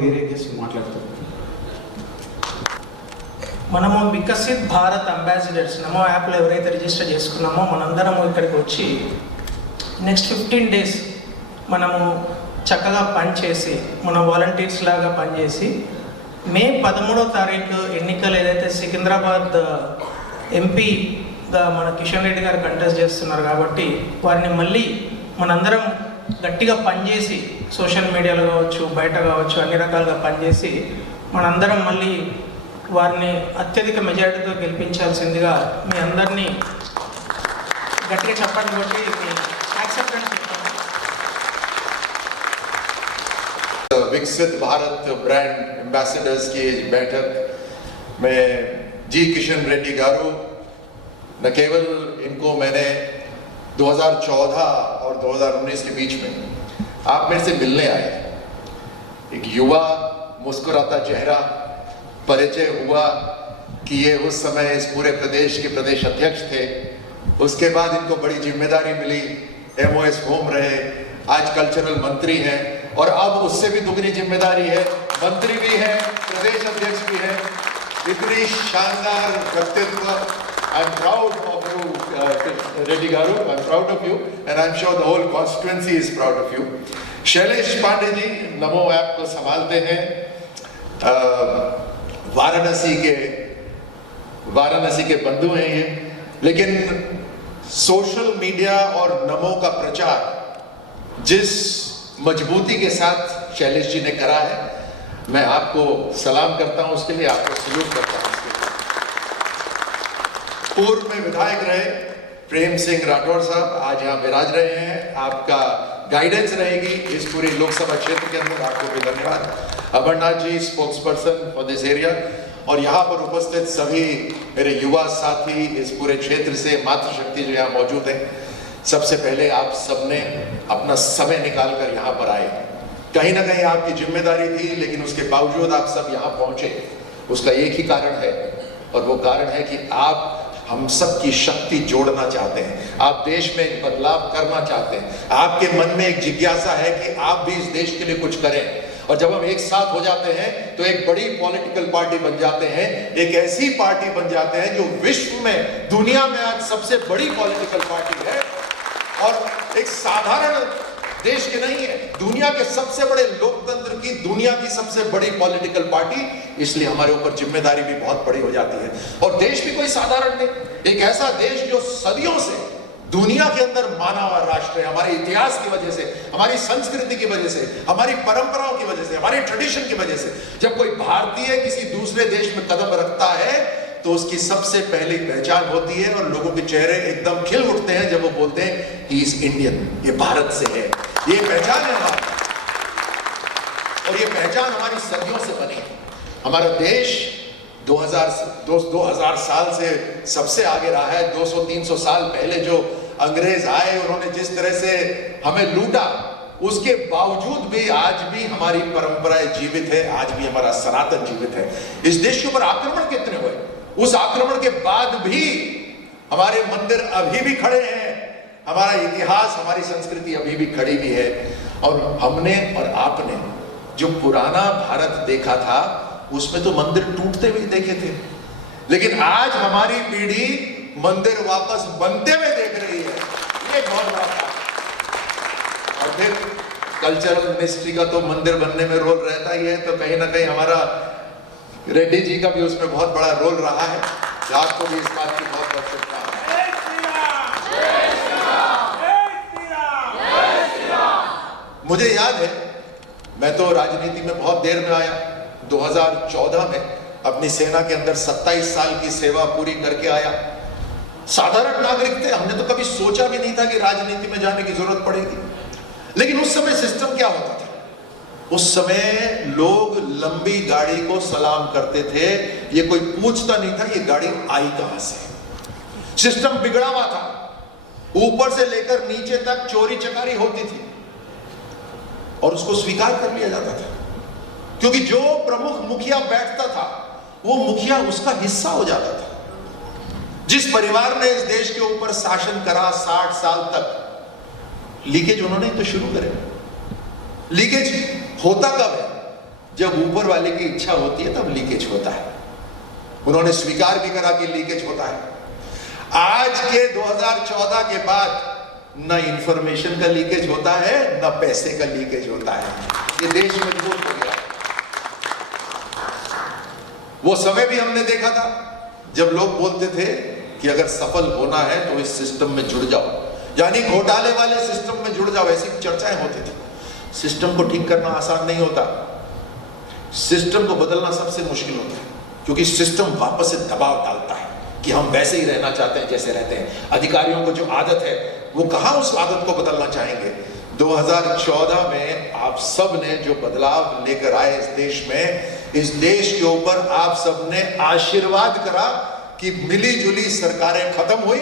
వేరే గెస్ట్ మాట్లాడతారు. మనము వికసిత్ భారత్ అంబాసిడర్స్ నమో యాప్లో ఎవరైతే రిజిస్టర్ చేసుకున్నామో మనందరము ఇక్కడికి వచ్చి నెక్స్ట్ 15 days మనము చక్కగా పనిచేసి మన వాలంటీర్స్ లాగా పనిచేసి మే 13వ తారీఖు ఎన్నికలు ఏదైతే సికింద్రాబాద్ ఎంపీగా మన కిషన్ రెడ్డి గారు కంటెస్ట్ చేస్తున్నారు కాబట్టి వారిని మళ్ళీ మనందరం గట్టిగా పనిచేసి సోషల్ మీడియాలో కావచ్చు బయట కావచ్చు అన్ని రకాలుగా పనిచేసి మనందరం మళ్ళీ వారిని అత్యధిక మెజారిటీతో గెలిపించాల్సిందిగా మీ అందరినీ గట్టిగా చెప్పండి కొట్టి మీ యాక్సెప్టెన్స్ చెప్తాను. विकसित भारत ब्रांड एम्बेसडर्स की बैठक में जी किशन रेड्डी गारू, न केवल इनको मैंने 2014 और 2019 के बीच में आप मेरे से मिलने आए, एक युवा मुस्कुराता चेहरा परिचय हुआ कि ये उस समय इस पूरे प्रदेश के प्रदेश अध्यक्ष थे. उसके बाद इनको बड़ी जिम्मेदारी मिली, MOS होम रहे, आज कल्चरल मंत्री हैं और अब उससे भी दुगनी जिम्मेदारी है, मंत्री भी हैं, प्रदेश अध्यक्ष भी हैं. इतनी शानदार व्यक्तित्व. I am proud of you Reddy garu, I am proud of you and I am sure the whole constituency is proud of you. Shailesh Pandey ji Namo app को संभालते हैं, वाराणसी के बंधु हैं ये, लेकिन सोशल मीडिया और नमो का प्रचार जिस मजबूती के साथ शैलेश जी ने करा है, मैं आपको सलाम करता हूं, उसके लिए आपको सल्यूट करता हूं. पूर्व में विधायक रहे प्रेम सिंह राठौर साहब आज यहाँ विराज रहे हैं. आपका गाइडेंस रहेगी इस पूरी लोकसभा क्षेत्र के अंदर, आपको भी धन्यवाद. Amarnath ji spokesperson for this area और यहाँ पर उपस्थित सभी मेरे युवा साथी इस पूरे क्षेत्र से मातृशक्ति जो यहाँ मौजूद है, सबसे पहले आप सबने अपना समय निकाल कर यहाँ पर आए. कहीं ना कहीं आपकी जिम्मेदारी थी, लेकिन उसके बावजूद आप सब यहाँ पहुंचे. उसका एक ही कारण है और वो कारण है कि आप हम सब की शक्ति जोड़ना चाहते हैं, आप देश में एक बदलाव करना चाहते हैं, आपके मन में एक जिज्ञासा है कि आप भी इस देश के लिए कुछ करें. और जब हम एक साथ हो जाते हैं तो एक बड़ी पॉलिटिकल पार्टी बन जाते हैं, एक ऐसी पार्टी बन जाते हैं जो विश्व में दुनिया में आज सबसे बड़ी पॉलिटिकल पार्टी है और एक साधारण देश के नहीं है, दुनिया के सबसे बड़े लोकतंत्र की, दुनिया की सबसे बड़ी पॉलिटिकल पार्टी. इसलिए हमारे ऊपर जिम्मेदारी भी बहुत बड़ी हो जाती है. और देश भी कोई साधारण नहीं, एक ऐसा देश जो सदियों से दुनिया के अंदर माना हुआ राष्ट्र है, हमारे इतिहास की वजह से, हमारी संस्कृति की वजह से, हमारी परंपराओं की वजह से, हमारे ट्रेडिशन की वजह से. जब कोई भारतीय किसी दूसरे देश में कदम रखता है तो उसकी सबसे पहली पहचान होती है और लोगों के चेहरे एकदम खिल उठते हैं जब वो बोलते हैं ही इज इंडियन, ये भारत से है, ये पहचान है हमारी. और ये पहचान हमारी सदियों से बनी है. हमारा देश 2000 साल से सबसे आगे रहा है. 200-300 साल पहले जो अंग्रेज आए, उन्होंने जिस तरह से हमें लूटा, उसके बावजूद भी आज भी हमारी परंपराएं जीवित है, आज भी हमारा सनातन जीवित है. इस देश के ऊपर आक्रमण कितने हुए, उस आक्रमण के बाद भी हमारे मंदिर अभी भी खड़े हैं, हमारा इतिहास, हमारी संस्कृति अभी भी खड़ी भी है. और हमने और आपने जो पुराना भारत देखा था उसमें तो मंदिर टूटते हुए देखे थे, लेकिन आज हमारी पीढ़ी मंदिर वापस बनते हुए देख रही है. ये बहुत बड़ा बात. और फिर कल्चरल मिनिस्ट्री का तो मंदिर बनने में रोल रहता ही है, तो कहीं ना कहीं हमारा रेड्डी जी का भी उसमें बहुत बड़ा रोल रहा है. आपको भी इस बात की बहुत बहुत शुभकामनाएं. मुझे याद है, मैं तो राजनीति में बहुत देर में आया. 2014 में अपनी सेना के अंदर 27 साल की सेवा पूरी करके आया. साधारण नागरिक थे, हमने तो कभी सोचा भी नहीं था कि राजनीति में जाने की जरूरत पड़ेगी. लेकिन उस समय सिस्टम क्या होता था, उस समय लोग लंबी गाड़ी को सलाम करते थे, ये कोई पूछता नहीं था ये गाड़ी आई कहां से. सिस्टम बिगड़ा हुआ था, ऊपर से लेकर नीचे तक चोरी चकारी होती थी और उसको स्वीकार कर लिया जाता था, क्योंकि जो प्रमुख मुखिया बैठता था वो मुखिया उसका हिस्सा हो जाता था. जिस परिवार ने इस देश के ऊपर शासन करा 60 साल तक, लीकेज उन्होंने तो शुरू करे. लीकेज होता कब है, जब ऊपर वाले की इच्छा होती है तब लीकेज होता है। उन्होंने स्वीकार भी करा कि लीकेज होता है। आज के 2014 के बाद न इंफॉर्मेशन का लीकेज होता है, न पैसे का लीकेज होता है। ये देश मजबूत हो गया। वो समय भी हमने देखा था जब लोग बोलते थे कि अगर सफल होना है तो इस सिस्टम में जुड़ जाओ, यानी घोटाले वाले सिस्टम में जुड़ जाओ, ऐसी चर्चाएं होती थी। सिस्टम को ठीक करना आसान नहीं होता, सिस्टम को बदलना सबसे मुश्किल होता है, क्योंकि सिस्टम वापस से दबाव डालता है कि हम वैसे ही रहना चाहते हैं जैसे रहते हैं। अधिकारियों को जो आदत है वो कहां उस आदत को बदलना चाहेंगे। 2014 में आप सब ने जो बदलाव लेकर आए इस देश में, इस देश के ऊपर आप सब ने आशीर्वाद करा कि मिली जुली सरकारें खत्म हुई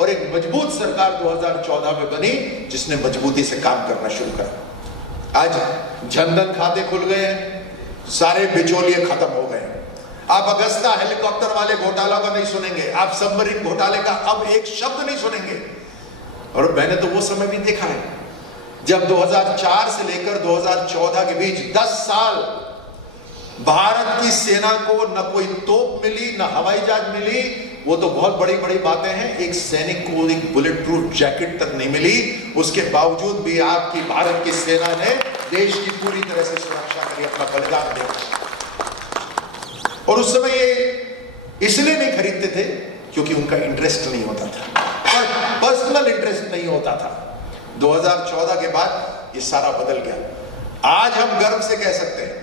और एक मजबूत सरकार 2014 में बनी जिसने मजबूती से काम करना शुरू करा। आज जनधन खाते खुल गए हैं, सारे बिचौलिए खत्म हो गए। आप अगस्ता हेलीकॉप्टर वाले घोटाला का नहीं सुनेंगे, आप सबमरीन घोटाले का अब एक शब्द नहीं सुनेंगे। और मैंने तो वो समय भी देखा है जब 2004 से लेकर 2014 के बीच 10 साल भारत की सेना को न कोई तोप मिली, न हवाई जहाज मिली। वो तो बहुत बड़ी बड़ी बातें हैं, एक सैनिक को एक बुलेट प्रूफ जैकेट तक नहीं मिली। उसके बावजूद भी आपकी भारत की सेना ने देश की पूरी तरह से सुरक्षा करी, अपना बलिदान दिया। और उस समय ये इसलिए नहीं खरीदते थे क्योंकि उनका इंटरेस्ट नहीं होता था, पर्सनल इंटरेस्ट नहीं होता था। 2014 के बाद ये सारा बदल गया। आज हम गर्व से कह सकते हैं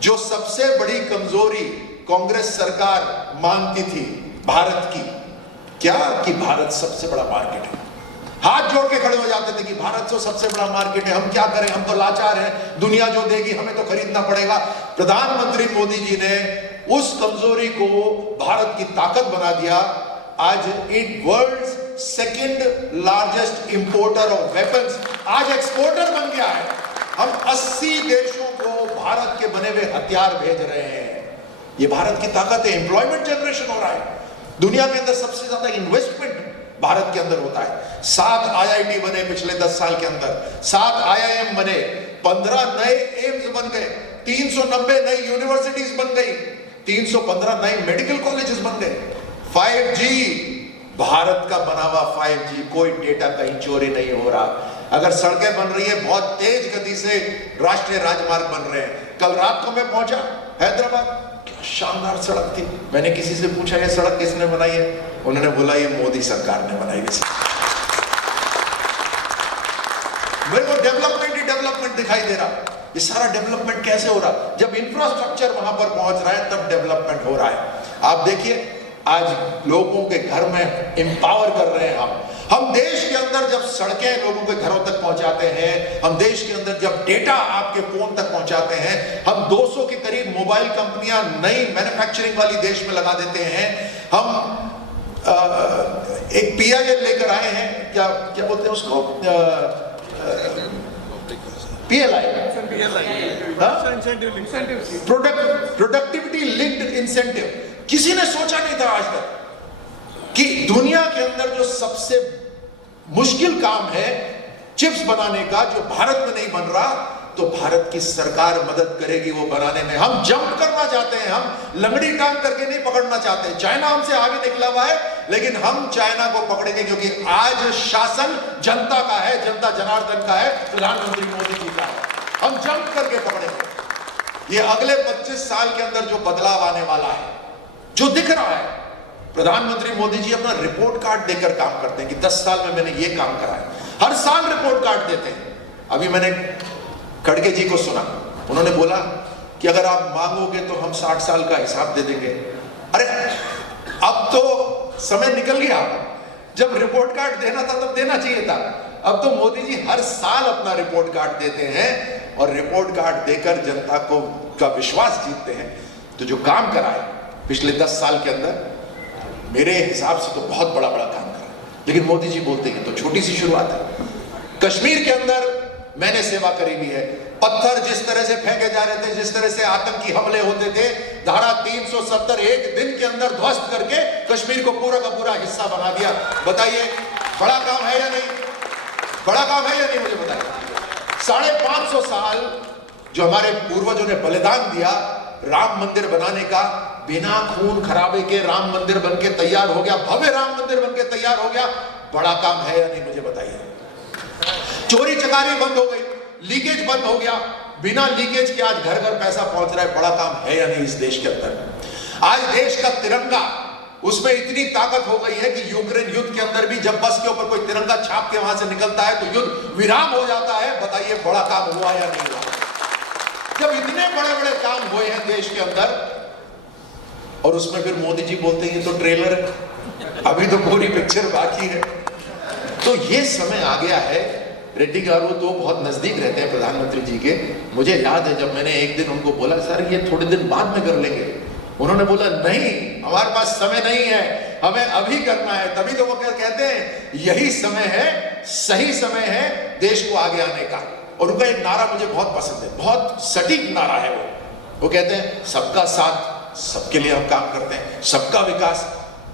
जो सबसे बड़ी कमजोरी कांग्रेस सरकार मानती थी भारत की, क्या कि भारत सबसे बड़ा मार्केट है। हाथ जोड़ के खड़े हो जाते थे कि भारत तो सबसे बड़ा मार्केट है, हम क्या करें, हम तो लाचार हैं, दुनिया जो देगी हमें तो खरीदना पड़ेगा। प्रधानमंत्री मोदी जी ने उस कमजोरी को भारत की ताकत बना दिया। आज it world's second largest importer of weapons, आज एक्सपोर्टर बन गया है। हम 80 देशों को भारत के बने हुए हथियार भेज रहे हैं। ये भारत की ताकत है। एम्प्लॉयमेंट जनरेशन हो रहा है, दुनिया के अंदर सबसे ज्यादा इन्वेस्टमेंट भारत के अंदर होता है। 7 IIT बने पिछले 10 साल के अंदर, 7 IIM बने, 15 नए एम्स बन गए, 390 नई यूनिवर्सिटीज बन गई, 315 नए मेडिकल कॉलेजेस बन गए। 5G भारत का बना हुआ 5G, कोई डेटा कहीं चोरी नहीं हो रहा। अगर सड़कें बन रही है बहुत तेज गति से, राष्ट्रीय राजमार्ग बन रहे हैं। कल रात को मैं पहुंचा हैदराबाद, क्या शानदार सड़क थी। मैंने किसी से पूछा ये सड़क किसने बनाई है, उन्होंने बोला ये मोदी सरकार ने बनाई है। मेरे को डेवलपमेंट ही डेवलपमेंट दिखाई दे रहा। ये सारा डेवलपमेंट कैसे हो रहा? जब इंफ्रास्ट्रक्चर वहां पर पहुंच रहा है तब डेवलपमेंट हो रहा है। आप देखिए आज लोगों के घर में एम्पावर कर रहे हैं हम देश के अंदर जब सड़कें लोगों के घरों तक पहुंचाते हैं, हम देश के अंदर जब डेटा आपके फोन तक पहुंचाते हैं, हम 200 के करीब मोबाइल कंपनियां नई मैन्युफैक्चरिंग वाली देश में लगा देते हैं। हम एक PIL लेकर आए हैं, क्या क्या बोलते हैं उसको, PLI, प्रोडक्टिविटी लिंक्ड इंसेंटिव। किसी ने सोचा नहीं था आज तक कि दुनिया के अंदर जो सबसे मुश्किल काम है चिप्स बनाने का, जो भारत में नहीं बन रहा, तो भारत की सरकार मदद करेगी वो बनाने में। हम जंप करना चाहते हैं, हम लंगड़ी टांग करके नहीं पकड़ना चाहते। चाइना हमसे आगे निकला हुआ है, लेकिन हम चाइना को पकड़ेंगे क्योंकि आज शासन जनता का है, जनता जनार्दन का है, प्रधानमंत्री मोदी जी का है। हम जंप करके पकड़ेंगे। ये अगले 25 साल के अंदर जो बदलाव आने वाला है, जो दिख रहा है, प्रधानमंत्री मोदी जी अपना रिपोर्ट कार्ड देकर काम करते हैं कि 10 साल में मैंने ये काम करा है। हर साल रिपोर्ट कार्ड देते हैं। अभी मैंने खड़गे जी को सुना, उन्होंने बोला कि अगर आप मांगोगे तो हम 60 साल का हिसाब दे देंगे। अरे अब तो समय निकल गया, जब रिपोर्ट कार्ड देना था तब देना चाहिए था। अब तो मोदी जी हर साल अपना रिपोर्ट कार्ड देते हैं और रिपोर्ट कार्ड देकर जनता को का विश्वास जीतते हैं। तो जो काम करा है पिछले 10 साल के अंदर, मेरे हिसाब से तो बहुत बड़ा बड़ा काम करा। लेकिन मोदी जी बोलते हैं तो छोटी सी शुरुआत है। कश्मीर के अंदर मैंने सेवा करी भी है। पत्थर जिस तरह से फेंके जा रहे थे, जिस तरह से आतंकी हमले होते थे, धारा 370 एक दिन के अंदर ध्वस्त करके कश्मीर को पूरा का पूरा हिस्सा बना दिया। बताइए बड़ा काम है या नहीं? बड़ा काम है या नहीं? मुझे बताइए। 550 साल जो हमारे पूर्वजों ने बलिदान दिया राम मंदिर बनाने का, बिना खून खराबे के राम मंदिर बनके तैयार हो गया, भव्य राम मंदिर बनके तैयार हो गया। बड़ा काम है या नहीं मुझे बताइए। चोरी चकारी बंद हो गई, लीकेज बंद हो गया, बिना लीकेज के आज घर घर पैसा पहुंच रहा है। बड़ा काम है या नहीं इस देश के अंदर। आज देश का तिरंगा, उसमें इतनी ताकत हो गई है कि यूक्रेन युद्ध के अंदर भी जब बस के ऊपर कोई तिरंगा छाप के वहां से निकलता है तो युद्ध विराम हो जाता है। बताइए बड़ा काम हुआ या नहीं हुआ। जब इतने बड़े बड़े काम हुए हैं देश के अंदर, और उसमें फिर मोदी जी बोलते हैं ये तो ट्रेलर है, अभी तो पूरी पिक्चर बाकी है। तो ये समय आ गया है। रेड्डी गारू तो बहुत नजदीक रहते हैं प्रधानमंत्री जी के। मुझे याद है जब मैंने एक दिन उनको बोला सर ये थोड़े दिन बाद में कर लेंगे, उन्होंने बोला नहीं हमारे पास समय नहीं है, हमें अभी करना है। तभी तो वो कहते हैं यही समय है, सही समय है देश को आगे आने का। और उनका एक नारा मुझे बहुत पसंद है, बहुत सटीक नारा है वो कहते हैं सबका साथ, सबके लिए हम काम करते हैं, सबका विकास,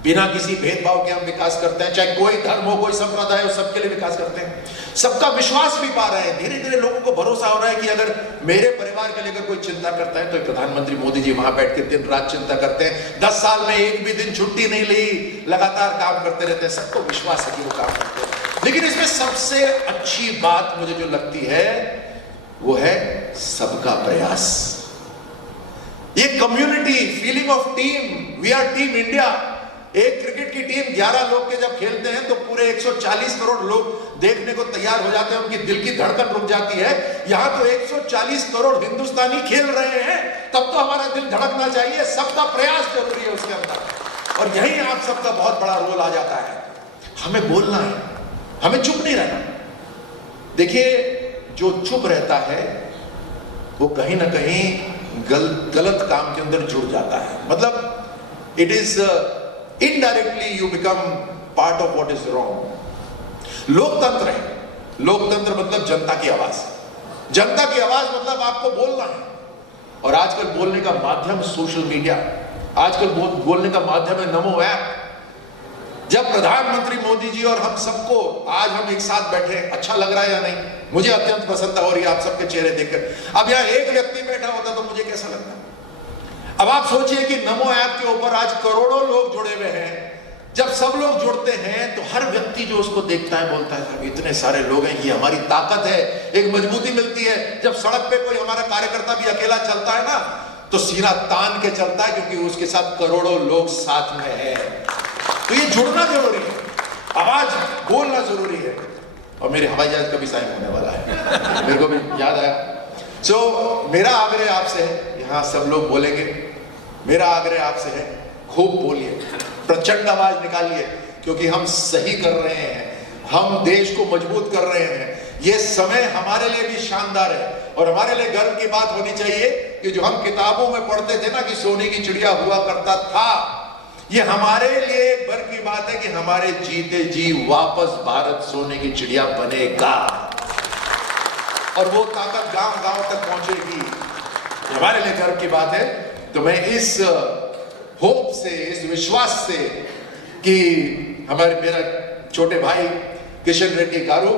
बिना किसी भेदभाव के हम विकास करते हैं, चाहे कोई धर्म हो कोई संप्रदाय हो, सबके लिए विकास करते हैं। सबका विश्वास भी पा रहे हैं, धीरे धीरे लोगों को भरोसा हो रहा है कि अगर मेरे परिवार के लिए अगर कोई चिंता करता है तो प्रधानमंत्री मोदी जी वहां बैठ के दिन रात चिंता करते हैं। 10 साल में एक भी दिन छुट्टी नहीं ली, लगातार काम करते रहते हैं। सबको विश्वास है कि वो काम करते हैं। लेकिन इसमें सबसे अच्छी बात मुझे जो लगती है वो है सबका प्रयास। ये community feeling of team, we are team India. एक क्रिकेट की टीम 11 लोग के जब खेलते हैं तो पूरे 140 करोड़ लोग देखने को तैयार हो जाते हैं, उनकी दिल की धड़कन रुक जाती है। यहां तो 140 करोड़ हिंदुस्तानी खेल रहे हैं, तब तो हमारा दिल धड़कना चाहिए। सबका प्रयास जरूरी है उसके अंदर, और यही आप सबका बहुत बड़ा रोल आ जाता है। हमें बोलना है, हमें चुप नहीं रहना। देखिए जो चुप रहता है वो कहीं ना कहीं गलत काम के अंदर जुड़ जाता है। मतलब it is indirectly you become part of what is wrong. लोकतंत्र है, लोकतंत्र मतलब जनता की आवाज, जनता की आवाज मतलब आपको बोलना है। और आजकल बोलने का माध्यम सोशल मीडिया, आजकल बोलने का माध्यम है नमो ऐप। जब प्रधानमंत्री मोदी जी और हम सबको आज हम एक साथ बैठे, अच्छा लग रहा है या नहीं? मुझे अत्यंत प्रसन्नता हो रही है आप सबके चेहरे देखकर। अब यहाँ एक व्यक्ति बैठा होता तो मुझे कैसा लगता? अब आप सोचिए कि नमो ऐप के ऊपर आज करोड़ों लोग जुड़े हुए हैं। जब सब लोग जुड़ते हैं तो हर व्यक्ति जो उसको देखता है बोलता है इतने सारे लोग हैं, ये हमारी ताकत है, एक मजबूती मिलती है। जब सड़क पे कोई हमारा कार्यकर्ता भी अकेला चलता है ना तो सीना तान के चलता है, क्योंकि उसके साथ करोड़ों लोग साथ में हैं। तो ये जुड़ना जरूरी है, आवाज बोलना जरूरी है। और मेरे हवाई जहाज का भी साइन होने वाला है, मेरे को भी याद आया। सो मेरा आग्रह आपसे है, यहाँ सब लोग बोलेंगे, मेरा आग्रह आपसे है खूब बोलिए, प्रचंड आवाज निकालिए, क्योंकि हम सही कर रहे हैं, हम देश को मजबूत कर रहे हैं। ये समय हमारे लिए भी शानदार है और हमारे लिए गर्व की बात होनी चाहिए कि जो हम किताबों में पढ़ते थे ना कि सोने की चिड़िया हुआ करता था, ये हमारे लिए गर्व की बात है कि हमारे जीते जी वापस भारत सोने की चिड़िया बनेगा और वो ताकत गांव गांव तक पहुंचेगी। हमारे लिए गर्व की बात है। तो मैं इस होप से, इस विश्वास से कि मेरा छोटे भाई किशन रेड्डी गारू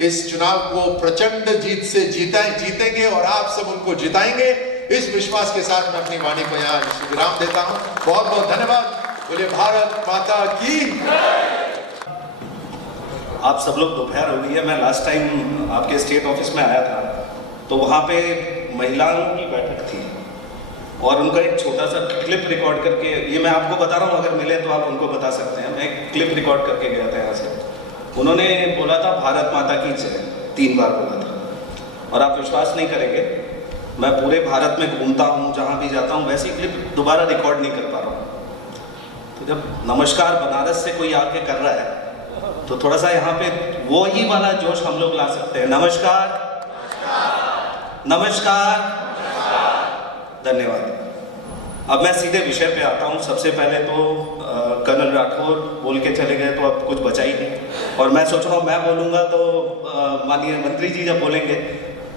इस चुनाव को प्रचंड जीत से जीतेंगे और आप सब उनको जिताएंगे, इस विश्वास के साथ मैं अपनी वाणी को यहाँ विराम देता हूँ। बहुत बहुत धन्यवाद। बोले भारत माता की। आप सब लोग दोपहर हो गई है। मैं लास्ट टाइम आपके स्टेट ऑफिस में आया था तो वहाँ पे महिलाओं की बैठक थी और उनका एक छोटा सा क्लिप रिकॉर्ड करके, ये मैं आपको बता रहा हूँ, अगर मिले तो आप उनको बता सकते हैं। मैं एक क्लिप रिकॉर्ड करके गया था यहाँ से। उन्होंने बोला था भारत माता की जय 3 बार बोला था। और आप विश्वास नहीं करेंगे, मैं पूरे भारत में घूमता हूँ, जहाँ भी जाता हूँ, वैसी क्लिप दोबारा रिकॉर्ड नहीं कर पा रहा हूँ। तो जब नमस्कार बनारस से कोई आके कर रहा है तो थोड़ा सा यहाँ पे वो ही वाला जोश हम लोग ला सकते हैं। नमस्कार, नमस्कार, धन्यवाद। अब मैं सीधे विषय पे आता हूँ। सबसे पहले तो कर्नल राठौर बोल के चले गए तो अब कुछ बचा ही नहीं, और मैं सोच रहा हूँ मैं बोलूँगा तो माननीय मंत्री जी जब बोलेंगे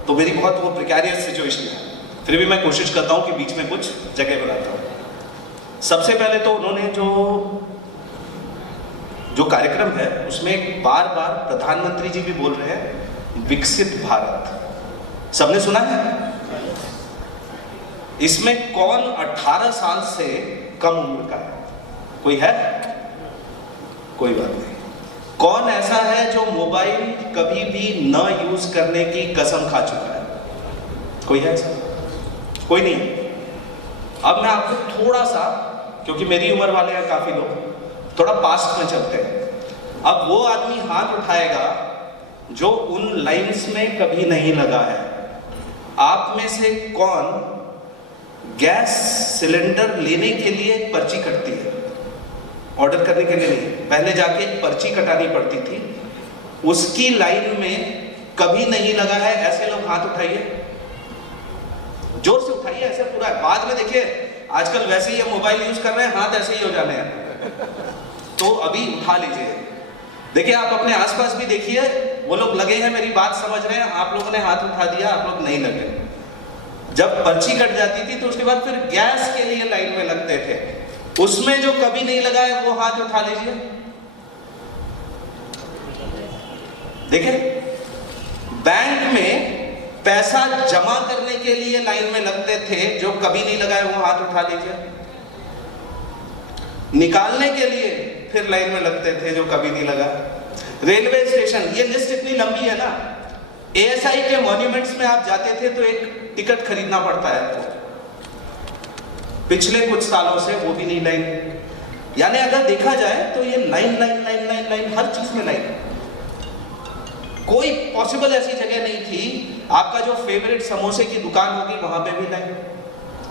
तो मेरी बहुत वो प्रिकैरियस सिचुएशन है। फिर भी मैं कोशिश करता हूँ कि बीच में कुछ जगह बनाता हूँ। सबसे पहले तो उन्होंने जो कार्यक्रम है उसमें बार बार प्रधानमंत्री जी भी बोल रहे हैं विकसित भारत। सबने सुना है? इसमें कौन 18 साल से कम उम्र का है? कोई है? कोई बात नहीं। कौन ऐसा है जो मोबाइल कभी भी न यूज करने की कसम खा चुका है? कोई है ऐसा? कोई नहीं है। अब मैं आपको थोड़ा सा, क्योंकि मेरी उम्र वाले हैं काफी लोग, थोड़ा पास्ट में चलते हैं। अब वो आदमी हाथ उठाएगा जो उन लाइंस में कभी नहीं लगा है। आप में से कौन गैस सिलेंडर लेने के लिए एक पर्ची कटती है? ऑर्डर करने के लिए नहीं, पहले जाके एक पर्ची कटानी पड़ती थी, उसकी लाइन में कभी नहीं लगा है। ऐसे लोग हाथ उठाइए, जोर से उठाइए, ऐसे पूरा। बाद में देखिए आजकल वैसे ही मोबाइल यूज कर रहे हैं, हाथ ऐसे ही हो जाने हैं, तो अभी उठा लीजिए। देखिए आप अपने आसपास भी देखिए, वो लोग लगे हैं, मेरी बात समझ रहे हैं। आप लोगों ने हाथ उठा दिया, आप लोग नहीं लगे। जब पर्ची कट जाती थी तो उसके बाद फिर गैस के लिए लाइन में लगते थे, उसमें जो कभी नहीं लगा है वो हाथ उठा लीजिए। देखिए बैंक में पैसा जमा करने के लिए लाइन में लगते थे, जो कभी नहीं लगा है वो हाथ उठा लीजिए। निकालने के लिए फिर लाइन में लगते थे, जो कभी नहीं लगा। रेलवे स्टेशन, ये लिस्ट इतनी लंबी है ना। एएसआई के मॉन्यूमेंट्स में आप जाते थे तो एक टिकट खरीदना पड़ता है आपको, पिछले कुछ सालों से वो भी नहीं लाइन। यानी अगर देखा जाए तो ये line line line line line, हर चीज में लाइन। कोई पॉसिबल ऐसी जगह नहीं थी, आपका जो फेवरेट समोसे की दुकान होगी वहां पे भी लाइन,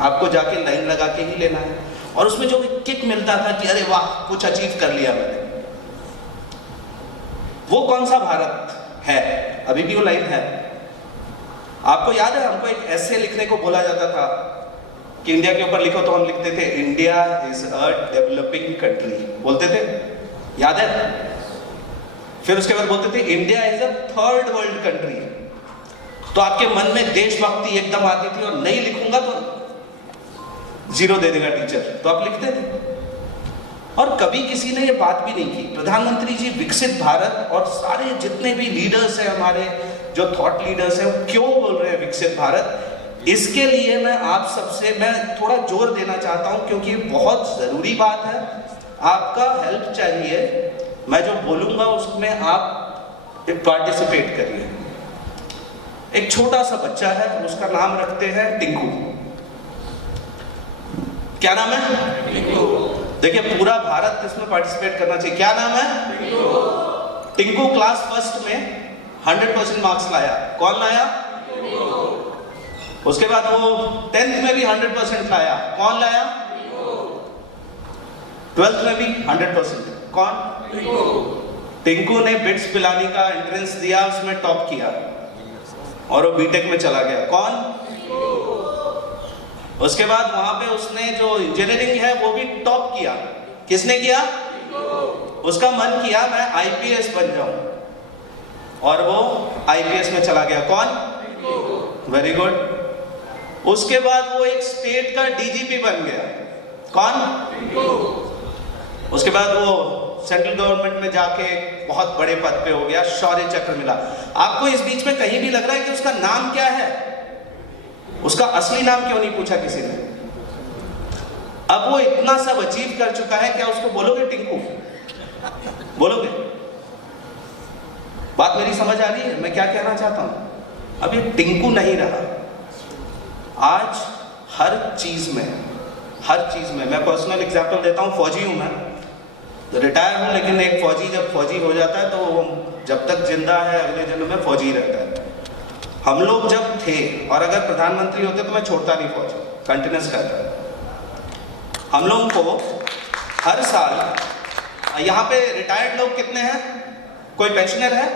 आपको जाके लाइन लगा के ही लेना है। और उसमें जो किक मिलता था कि अरे वाह कुछ अचीव कर लिया मैंने, वो कौन सा भारत है? अभी भी वो लाइन है। आपको याद है हमको एक ऐसे लिखने को बोला जाता था कि इंडिया के ऊपर लिखो, तो हम लिखते थे India is a developing country, बोलते थे, याद है? फिर उसके बाद बोलते थे India is a third world country. तो आपके मन में देशभक्ति एकदम आती थी, और नहीं लिखूंगा तो 0 दे देगा टीचर, तो आप लिखते थे। और कभी किसी ने ये बात भी नहीं की। प्रधानमंत्री जी विकसित भारत, और सारे जितने भी लीडर्स हैं हमारे, जो थॉट लीडर्स हैं, वो क्यों बोल रहे हैं विकसित भारत? इसके लिए मैं आप सबसे थोड़ा जोर देना चाहता हूं, क्योंकि बहुत जरूरी बात है। आपका हेल्प चाहिए। मैं जो बोलूंगा उसमें आप पार्टिसिपेट करिए। एक छोटा सा बच्चा है, उसका नाम रखते हैं टिंकू। क्या नाम है? टिंकू। देखिए पूरा भारत इसमें पार्टिसिपेट करना चाहिए। क्या नाम है? टिंकू। टिंकू क्लास फर्स्ट में 100% मार्क्स लाया। कौन लाया? टिंकू। उसके बाद वो 10th में भी 100% लाया। कौन लाया? टिंकू। 12th में भी 100%। कौन? टिंकू। टिंकू ने बिट्स पिलानी का एंट्रेंस दिया, उसमें टॉप किया, और वो बीटेक में चला गया। कौन? टिंकू। उसके बाद वहां पे उसने जो इंजीनियरिंग है वो भी टॉप किया। किसने किया? उसका मन किया मैं आईपीएस बन जाऊं, और वो आईपीएस में चला गया। कौन? Very good. उसके बाद वो एक स्टेट का डीजीपी बन गया। कौन? उसके बाद वो सेंट्रल गवर्नमेंट में जाके बहुत बड़े पद पे हो गया, शौर्य चक्र मिला। आपको इस बीच में कहीं भी लग रहा है कि उसका नाम क्या है? उसका असली नाम क्यों नहीं पूछा किसी ने? अब वो इतना सब अचीव कर चुका है, क्या उसको बोलोगे टिंकू? बोलोगे? बात मेरी समझ आ रही है मैं क्या कहना चाहता हूं? अब ये टिंकू नहीं रहा। आज हर चीज में मैं पर्सनल एग्जांपल देता हूं। फौजी हूं मैं, तो रिटायर हूं, लेकिन एक फौजी जब फौजी हो जाता है तो वो जब तक जिंदा है अगले जन्म में फौजी रहता है। हम लोग जब थे, और अगर प्रधानमंत्री होते तो मैं छोड़ता नहीं फौज, कंटिन्यूस करता। हम लोगों को हर साल, यहाँ पे रिटायर्ड लोग कितने हैं? कोई पेंशनर है?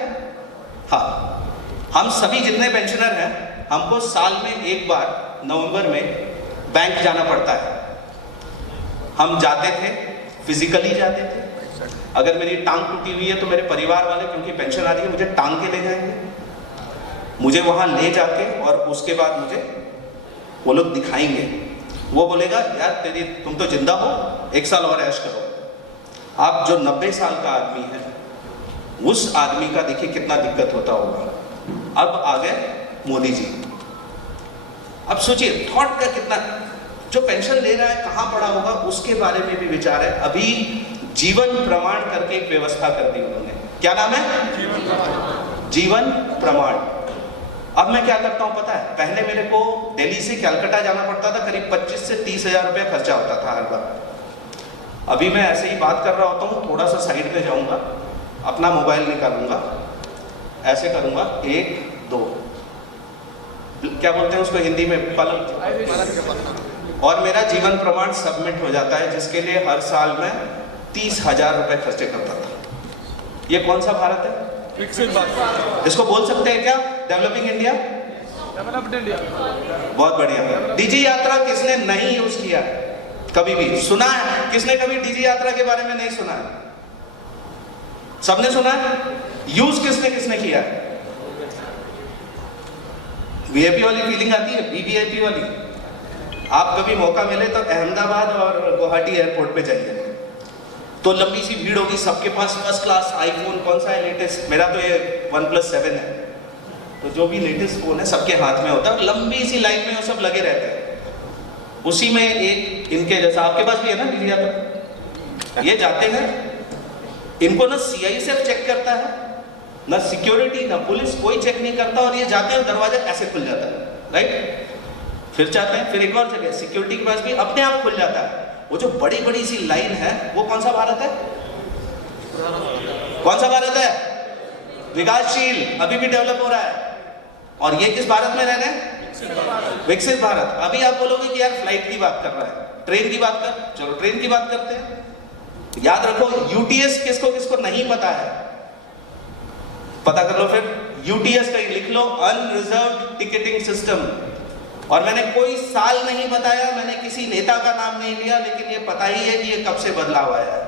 हाँ, हम सभी जितने पेंशनर हैं, हमको साल में एक बार नवंबर में बैंक जाना पड़ता है। हम जाते थे, फिजिकली जाते थे। अगर मेरी टांग टूटी हुई है तो मेरे परिवार वाले, क्योंकि पेंशन आ रही है, मुझे टांग के ले जाएंगे, मुझे वहां ले जाके, और उसके बाद मुझे वो लोग दिखाएंगे। वो बोलेगा यार तुम तो जिंदा हो, 1 साल और ऐश करो। आप जो 90 साल का आदमी है, उस आदमी का देखिए कितना दिक्कत होता होगा। अब आ गए मोदी जी। अब सोचिए थॉट का कितना, जो पेंशन ले रहा है कहाँ पड़ा होगा, उसके बारे में भी विचार है। अभी जीवन प्रमाण करके एक व्यवस्था कर दी उन्होंने, क्या नाम है? जीवन प्रमाण। अब मैं क्या करता हूँ पता है, पहले मेरे को दिल्ली से कलकत्ता जाना पड़ता था, करीब 25 से 30 हजार रुपया खर्चा होता था हर बार। अभी मैं ऐसे ही बात कर रहा होता हूँ, थोड़ा सा साइड पे जाऊंगा, अपना मोबाइल निकालूंगा, ऐसे करूंगा 1 2, क्या बोलते हैं उसको हिंदी में, पलक, और मेरा जीवन प्रमाण सबमिट हो जाता है, जिसके लिए हर साल मैं 30,000 रुपए खर्चे करता था। ये कौन सा भारत है? विकसित भारत। इसको बोल सकते हैं क्या डेवलपिंग इंडिया? Developed India. बहुत बढ़िया। डिजी यात्रा किसने नहीं यूज किया कभी भी? सुना है? किसने कभी डिजी यात्रा के बारे में नहीं सुना है? सबने सुना है? यूज किसने किसने किया है? वीआईपी वाली फीलिंग आती है, वीवीआईपी वाली। आप कभी मौका मिले तो अहमदाबाद और गुवाहाटी एयरपोर्ट पे जाइए, तो लंबी सी भीड़ होगी, सबके पास फर्स्ट क्लास आईफोन, कौन सा है लेटेस्ट, मेरा तो ये OnePlus 7 है, तो जो भी लेटेस्ट फोन है सबके हाथ में होता है, लंबी सी लाइन में वो सब लगे रहते हैं। उसी में एक इनके जैसा, आपके पास भी है ना दीदी, आप ये जाते हैं, इनको ना CI सिर्फ चेक करता है, ना सिक्योरिटी ना पुलिस, कोई चेक नहीं करता, और ये जाते हैं दरवाजा ऐसे खुल जाता है, राइट? फिर जाते हैं, फिर एक और जगह सिक्योरिटी के पास भी अपने आप खुल जाता है। वो जो बड़ी बड़ी सी लाइन है, वो कौन सा भारत है? कौन सा भारत है? विकासशील, अभी भी डेवलप हो रहा है। और ये किस भारत में रहने? विकसित भारत। अभी आप बोलोगे कि यार फ्लाइट की बात कर रहा है, ट्रेन की बात कर, चलो ट्रेन की बात करते हैं। याद रखो UTS किसको किसको नहीं पता है, पता कर लो फिर। UTS का लिख लो, अनरिजर्व्ड टिकटिंग सिस्टम। और मैंने कोई साल नहीं बताया, मैंने किसी नेता का नाम नहीं लिया, लेकिन ये पता ही है कि ये कब से बदलाव आया है।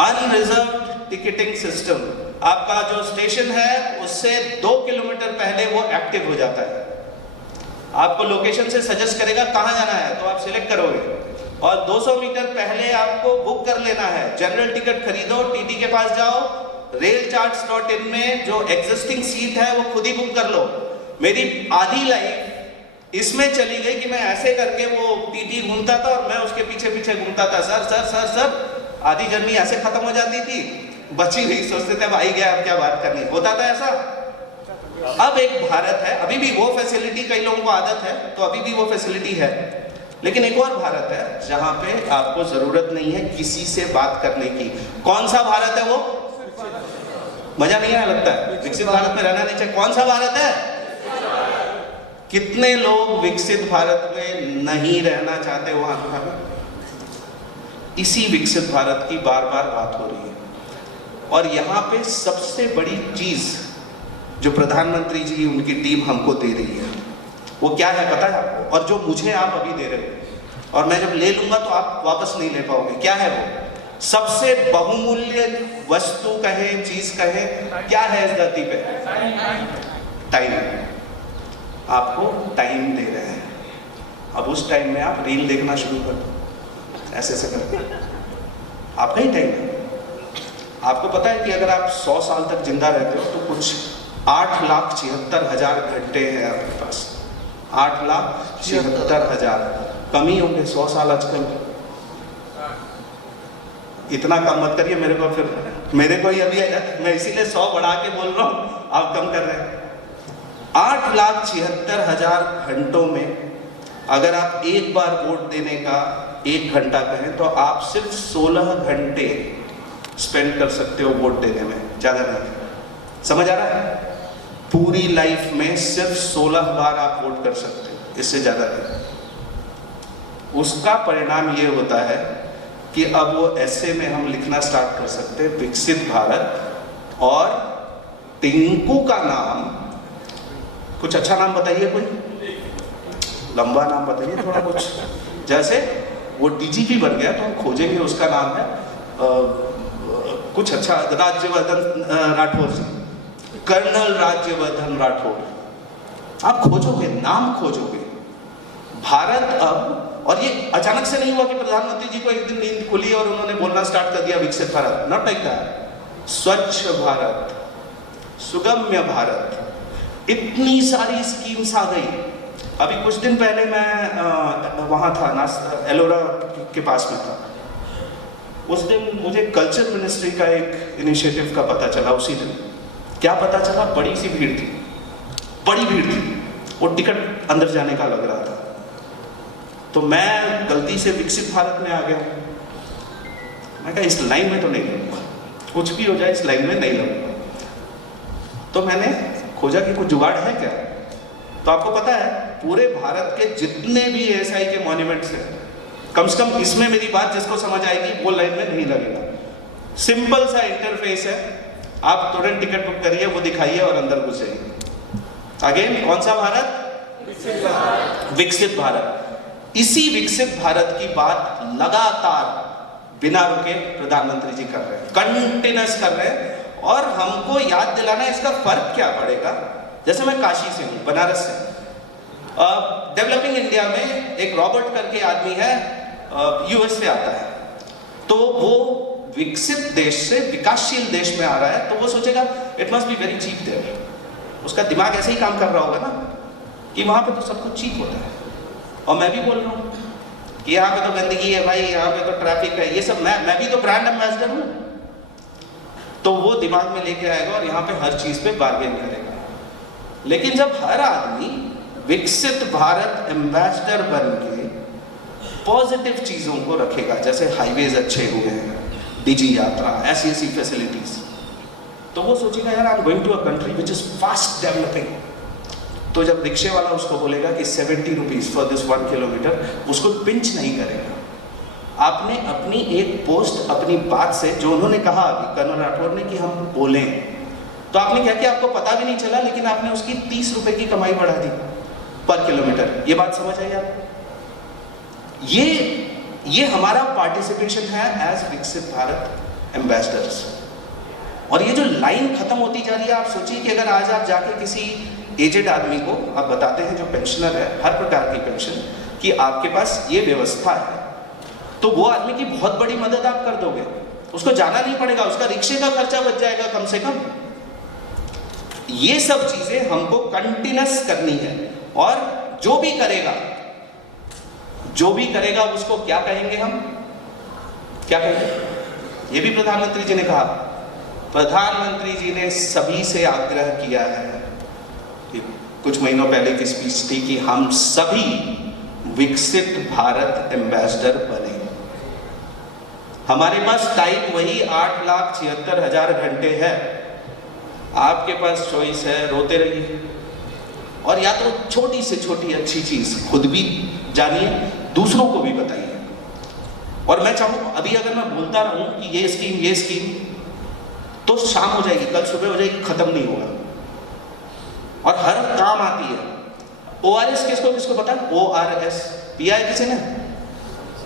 अनरिजर्व्ड टिकटिंग सिस्टम, आपका जो स्टेशन है उससे 2 किलोमीटर पहले वो एक्टिव हो जाता है। आपको लोकेशन से सजेस्ट करेगा कहाँ जाना है, तो आप सिलेक्ट करोगे, और 200 मीटर पहले आपको बुक कर लेना है। जनरल टिकट खरीदो, TT के पास जाओ, railcharts.in में जो एग्जिस्टिंग सीट है वो खुद ही बुक कर लो। मेरी आधी लाइफ इसमें चली गई कि मैं ऐसे करके वो TT घूमता था और मैं उसके पीछे पीछे घूमता था, सर सर सर सर, आधी जर्नी ऐसे खत्म हो जाती थी, बची नहीं, सोचते थे भाई गया, अब क्या बात करनी, होता था ऐसा। अब एक भारत है, अभी भी वो फैसिलिटी, कई लोगों को आदत है तो अभी भी वो फैसिलिटी है, लेकिन एक और भारत है जहां पे आपको जरूरत नहीं है किसी से बात करने की। कौन सा भारत है वो? मजा नहीं आया लगता है, विकसित भारत में रहना नहीं चाहिए। कौन सा भारत है? कितने लोग विकसित भारत में नहीं रहना चाहते? वहां इसी विकसित भारत की बार बार बात हो रही है, और यहाँ पे सबसे बड़ी चीज जो प्रधानमंत्री जी उनकी टीम हमको दे रही है वो क्या है पता है आपको? और जो मुझे आप अभी दे रहे हो, और मैं जब ले लूंगा तो आप वापस नहीं ले पाओगे। क्या है वो? सबसे बहुमूल्य वस्तु कहे, चीज कहे, क्या है इस धरती पे? टाइम। आपको टाइम दे रहे हैं, अब उस टाइम में आप रील देखना शुरू कर दो, ऐसे ऐसे करके आपका ही टाइम है। आपको पता है कि अगर आप 100 साल तक जिंदा रहते हो तो कुछ 8,76,000 घंटे हैं आपके पास। 8,76,000, कम ही होंगे 100 साल आजकल। इतना कम मत करिए मेरे को, फिर मेरे को ही अभी मैं इसीलिए 100 बढ़ा के बोल रहा हूँ, आप कम कर रहे हैं। 8,76,000 घंटों में अगर आप एक बार वोट देने का 1 घंटा कहें तो आप सिर्फ 16 घंटे स्पेंड कर सकते हो वोट देने में, ज्यादा नहीं। समझ आ रहा है? पूरी लाइफ में सिर्फ 16 बार आप वोट कर सकते हो, इससे ज्यादा नहीं। उसका परिणाम ये होता है कि अब वो ऐसे में हम लिखना स्टार्ट कर सकते हैं विकसित भारत, और टिंकू का नाम, कुछ अच्छा नाम बताइए, कोई लंबा नाम बताइए थोड़ा कुछ। जैसे वो DGP बन गया तो हम खोजेंगे उसका नाम है कुछ अच्छा, राज्यवर्धन राठौर जी, कर्नल राज्यवर्धन राठौर। आप खोजोगे, नाम खोजोगे। भारत अब, और ये अचानक से नहीं हुआ कि प्रधानमंत्री जी को एक दिन नींद खुली और उन्होंने बोलना स्टार्ट कर दिया विकसित भारत, नॉट लाइक दैट। स्वच्छ भारत, सुगम्य भारत, इतनी सारी स्कीम्स आ गई। अभी कुछ दिन पहले मैं वहाँ था एलोरा के पास में था। उस दिन मुझे कल्चर मिनिस्ट्री का एक इनिशिएटिव का पता चला। उसी दिन क्या पता चला, बड़ी सी भीड़ थी, बड़ी भीड़ थी, वो टिकट अंदर जाने का लग रहा था। तो मैं गलती से विकसित भारत में आ गया। मैं कहा इस लाइन में तो नहीं लगूंगा, कुछ भी हो जाए इस लाइन में नहीं लगूंगा। तो मैंने खोजा कि कुछ जुगाड़ है क्या। तो आपको पता है पूरे भारत के जितने भी ASI के मॉन्यूमेंट्स हैं, कम से कम इसमें मेरी बात जिसको समझ आएगी वो लाइन में नहीं लगेगा। सिंपल सा इंटरफेस है, आप तुरंत टिकट बुक करिए, वो दिखाइए और अंदर घुस जाइए। अगेन कौन सा भारत? विकसित भारत। इसी विकसित भारत की बात लगातार बिना रुके प्रधानमंत्री जी कर रहे हैं, कंटिन्यूस कर रहे हैं। और हमको याद दिलाना इसका फर्क क्या पड़ेगा। जैसे मैं काशी से हूँ, बनारस से। डेवलपिंग इंडिया में एक रॉबर्ट करके आदमी है, US से आता है। तो वो विकसित देश से विकासशील देश में आ रहा है, तो वो सोचेगा it must be very cheap there. उसका दिमाग ऐसे ही काम कर रहा होगा ना कि वहां पे तो सब कुछ चीप होता है। और मैं भी बोल रहा हूँ कि यहाँ पे तो गंदगी है भाई, यहाँ पे तो ट्रैफिक है, ये सब मैं भी तो ब्रांड एम्बेसडर हूँ। तो वो दिमाग में लेके आएगा और यहाँ पे हर चीज पे बार्गेन करेगा। लेकिन जब हर आदमी विकसित भारत एम्बेसडर बन के पॉजिटिव चीजों को रखेगा, जैसे हाईवेज अच्छे हुए हैं, डिजी यात्रा, ऐसी फैसिलिटीज, तो वो सोचेगा यार I am going to a country which is fast developing. तो जब रिक्शे वाला उसको बोलेगा कि 70 रुपीज फॉर दिस 1 किलोमीटर, उसको पिंच नहीं करेगा। आपने अपनी एक पोस्ट, अपनी बात से, जो उन्होंने कहा अभी कर्नल राठौर ने कि हम बोलें, तो आपने क्या किया, आपको पता भी नहीं चला, लेकिन आपने उसकी 30 रुपए की कमाई बढ़ा दी पर किलोमीटर। ये बात समझ आई आपको? ये हमारा पार्टिसिपेशन है एज विकसित भारत एम्बेसडर्स। और ये जो लाइन खत्म होती जा रही है, आप सोचिए कि अगर आज आप जाके किसी एजेड आदमी को आप बताते हैं, जो पेंशनर है, हर प्रकार की पेंशन, कि आपके पास ये व्यवस्था है, तो वो आदमी की बहुत बड़ी मदद आप कर दोगे। उसको जाना नहीं पड़ेगा, उसका रिक्शे का खर्चा बच जाएगा कम से कम। ये सब चीजें हमको कंटिन्यूस करनी है। और जो भी करेगा उसको क्या कहेंगे हम? क्या कहेंगे? ये भी प्रधानमंत्री जी ने कहा। प्रधानमंत्री जी ने सभी से आग्रह किया है, कुछ महीनों पहले की स्पीच थी, कि हम सभी विकसित भारत एम्बेसडर बने। हमारे पास टाइम वही 8,76,000 घंटे है। आपके पास चॉइस है, रोते रहिए, और या तो छोटी से छोटी अच्छी चीज खुद भी जानिए, दूसरों को भी बताइए। और मैं चाहूँ अभी अगर मैं बोलता रहूं कि ये स्कीम, तो शाम हो जाएगी, कल सुबह हो जाएगी, खत्म नहीं होगा। और हर काम आती है। ORS किसको पता है? ORS पिया है किसी ने?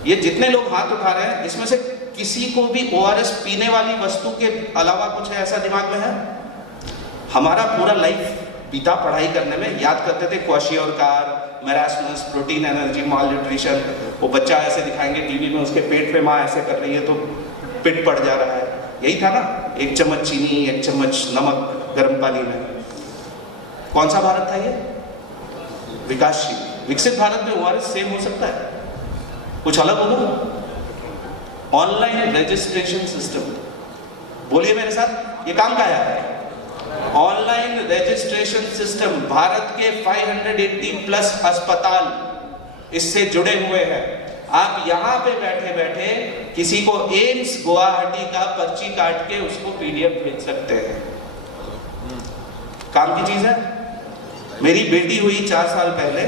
ये जितने लोग हाथ उठा रहे हैं, इसमें से किसी को भी ORS पीने वाली वस्तु के अलावा कुछ है ऐसा दिमाग में है? हमारा पूरा लाइफ बीता पढ़ाई करने में, याद करते थे क्वाशियोरकार, मैरास्मस, प्रोटीन एनर्जी, माल न्यूट्रिशन। वो बच्चा ऐसे दिखाएंगे टीवी में, उसके पेट पे माँ ऐसे कर रही है तो पिट पड़ जा रहा है। यही था ना, 1 चम्मच चीनी, 1 चम्मच नमक गर्म पानी में। कौन सा भारत था ये? विकासशील। विकसित भारत में ORS सेम हो सकता है? कुछ अलग होगा? ऑनलाइन रजिस्ट्रेशन सिस्टम, बोलिए मेरे साथ, ये काम का है। ऑनलाइन रजिस्ट्रेशन सिस्टम, भारत के 580+ अस्पताल इससे जुड़े हुए हैं। आप यहाँ पे बैठे बैठे किसी को एम्स गुवाहाटी का पर्ची काट के उसको PDF भेज सकते हैं। काम की चीज है। मेरी बेटी हुई 4 साल पहले,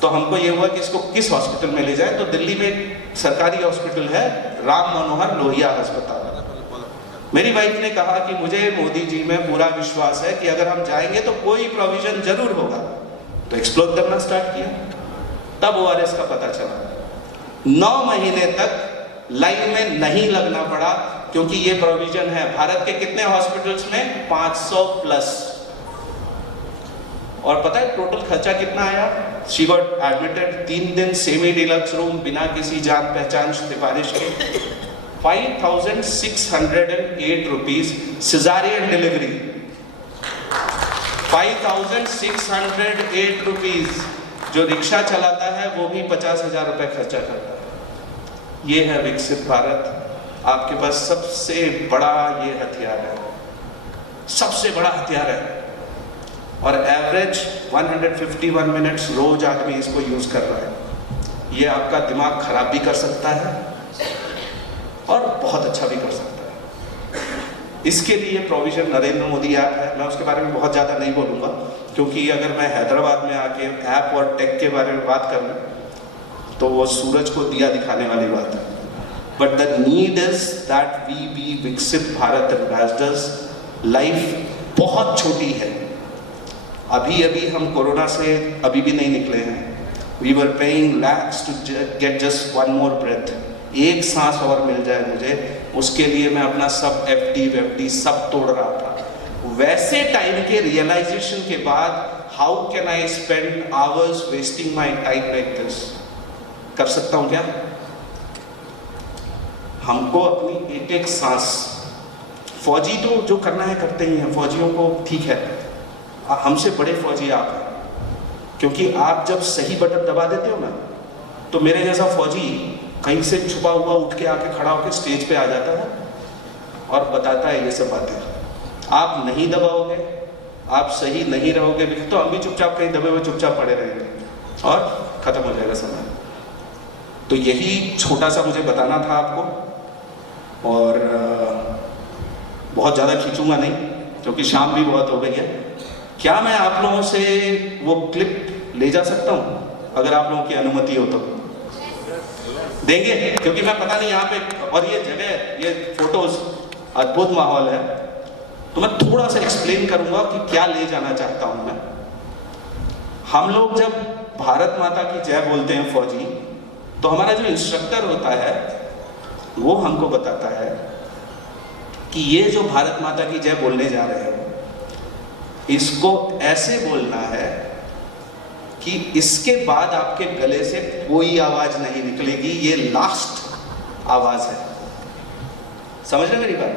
तो हमको ये हुआ कि इसको किस हॉस्पिटल में ले जाए, तो दिल्ली में एक सरकारी हॉस्पिटल है, राम मनोहर लोहिया अस्पताल। मेरी वाइफ ने कहा कि मुझे मोदी जी में पूरा विश्वास है कि अगर हम जाएंगे तो कोई प्रोविजन जरूर होगा। तो एक्सप्लोर करना स्टार्ट किया, तब ORS का पता चला। 9 महीने तक लाइन में नहीं लगना पड़ा, क्योंकि ये प्रोविजन है। भारत के कितने हॉस्पिटल्स में? 500+। और पता है टोटल खर्चा कितना आया? शी गॉट एडमिटेड 3 दिन सेमी डिलक्स रूम, बिना किसी जान पहचान सिफारिश के, 5,608 रुपीज सिजारियन डिलीवरी। 5,608 रुपीज। जो रिक्शा चलाता है वो भी 50,000 रुपए खर्चा करता है। ये है विकसित भारत। आपके पास सबसे बड़ा ये हथियार है, सबसे बड़ा हथियार है। और एवरेज 151 मिनट्स रोज आदमी इसको यूज कर रहा है। ये आपका दिमाग खराब भी कर सकता है और बहुत अच्छा भी कर सकता है। इसके लिए प्रोविजन नरेंद्र मोदी ऐप है। मैं उसके बारे में बहुत ज़्यादा नहीं बोलूँगा, क्योंकि अगर मैं हैदराबाद में आके ऐप और टेक के बारे में बात करूँ तो वो सूरज को दिया दिखाने वाली बात है। But the need is that we be Viksit Bharat ambassadors. Life बहुत छोटी है। अभी अभी हम कोरोना से अभी भी नहीं निकले हैं। We were paying lakhs to get just one more breath. एक सांस और मिल जाए मुझे, उसके लिए मैं अपना सब FD सब तोड़ रहा था। वैसे टाइम के रियलाइजेशन के बाद how can I spend hours wasting my time like this? कर सकता हूं क्या? हमको अपनी एक एक सांस, फौजी तो जो करना है करते ही हैं, फौजियों को ठीक है, हमसे बड़े फौजी आप हैं, क्योंकि आप जब सही बटन दबा देते हो ना, तो मेरे जैसा फौजी कहीं से छुपा हुआ उठ के आके खड़ा होकर स्टेज पे आ जाता है और बताता है ये सब बातें। आप नहीं दबाओगे, आप सही नहीं रहोगे, तो हम भी चुपचाप कहीं दबे हुए चुपचाप पड़े रहेंगे और खत्म हो जाएगा समय। तो यही छोटा सा मुझे बताना था आपको, और बहुत ज़्यादा खींचूंगा नहीं क्योंकि शाम भी बहुत हो गई है। क्या मैं आप लोगों से वो क्लिप ले जा सकता हूँ, अगर आप लोगों की अनुमति हो तो? देंगे? क्योंकि मैं पता नहीं यहाँ पे, और ये जगह, ये फोटोज, अद्भुत माहौल है, तो मैं थोड़ा सा एक्सप्लेन करूंगा कि क्या ले जाना चाहता हूं मैं। हम लोग जब भारत माता की जय बोलते हैं फौजी, तो हमारा जो इंस्ट्रक्टर होता है वो हमको बताता है कि ये जो भारत माता की जय बोलने जा रहे हैं, इसको ऐसे बोलना है कि इसके बाद आपके गले से कोई आवाज नहीं निकलेगी, ये लास्ट आवाज है। समझ रहे मेरी बात?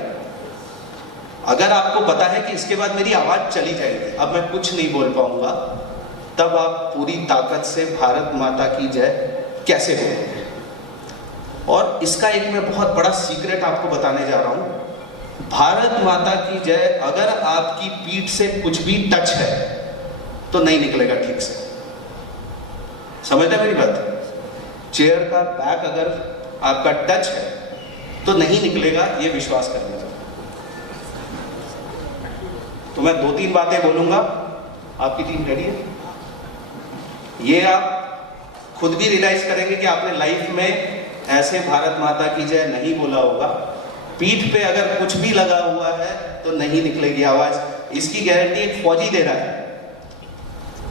अगर आपको पता है कि इसके बाद मेरी आवाज चली जाएगी, अब मैं कुछ नहीं बोल पाऊंगा, तब आप पूरी ताकत से भारत माता की जय कैसे बोलोगे? और इसका एक मैं बहुत बड़ा सीक्रेट आपको बताने जा रहा हूं। भारत माता की जय अगर आपकी पीठ से कुछ भी टच है तो नहीं निकलेगा ठीक से। समझते मेरी बात? चेयर का बैक अगर आपका टच है तो नहीं निकलेगा, ये विश्वास कर लीजिए। तो मैं 2-3 बातें बोलूंगा, आपकी टीम रेडी है? ये आप खुद भी रियलाइज करेंगे कि आपने लाइफ में ऐसे भारत माता की जय नहीं बोला होगा। पीठ पे अगर कुछ भी लगा हुआ है तो नहीं निकलेगी आवाज, इसकी गारंटी एक फौजी दे रहा है।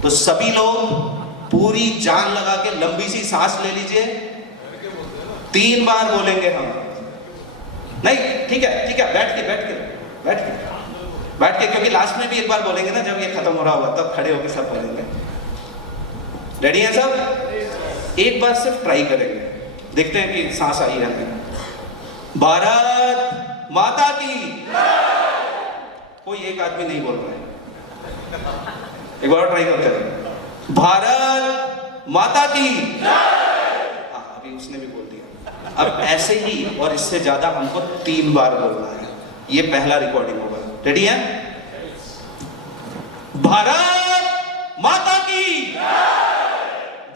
तो सभी लोग पूरी जान लगा के लंबी सी सांस ले लीजिए। 3 बार बोलेंगे हम। नहीं, ठीक है, बैठ के, क्योंकि लास्ट में भी एक बार बोलेंगे ना, जब ये खत्म हो रहा होगा तब खड़े होकर सब बोलेंगे। रेडी हैं सब? एक बार सिर्फ ट्राई करेंगे, देखते हैं कि सांस आई है नहीं। भारत माता की, कोई एक आदमी नहीं बोल रहा है, एक बार ट्राई करते हैं। भारत माता की, हाँ अभी उसने भी बोल दिया। अब ऐसे ही और इससे ज्यादा हमको 3 बार बोलना है। ये पहला रिकॉर्डिंग होगा। रेडी है? भारत माता की,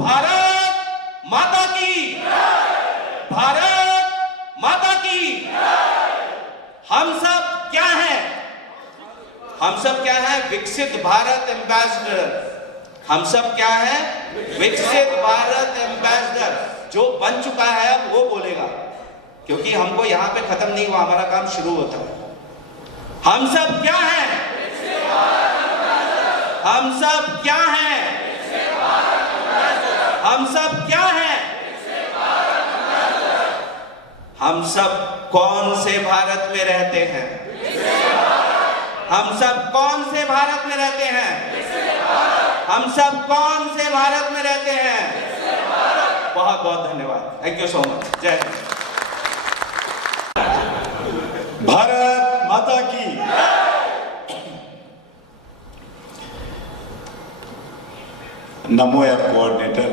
भारत माता की, भारत माता की। हम सब क्या हैं? हम सब क्या हैं? विकसित भारत एम्बेसडर। हम सब क्या हैं? विकसित भारत एम्बेसडर। जो बन चुका है अब वो बोलेगा, क्योंकि हमको यहां पे खत्म नहीं हुआ, हमारा काम शुरू होता है। हम सब क्या हैं? हम सब क्या हैं? हम सब क्या हैं? हम सब कौन से भारत में रहते हैं? हम सब कौन से भारत में रहते हैं? हम सब कौन से भारत में रहते हैं? बहुत बहुत धन्यवाद। Thank you so much. जय हिंद। भारत माता की। नमो ऐप कोऑर्डिनेटर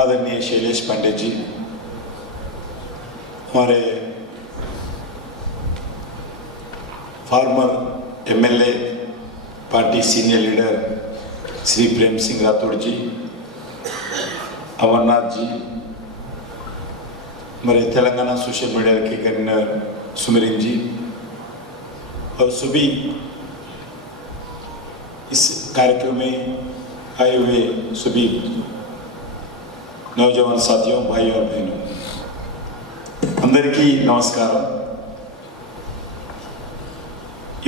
आदरणीय शैलेश पांडे जी, हमारे former MLA party senior leader Shri Prem Singh Rathore ji, Amarnath ji, हमारे तेलंगाना सोशल मीडिया के कन्वीनर सुमिरन जी और सभी इस कार्यक्रम में आए हुए सभी नौजवान साथियों, भाई और बहनों, अंदरिकी नमस्कारम।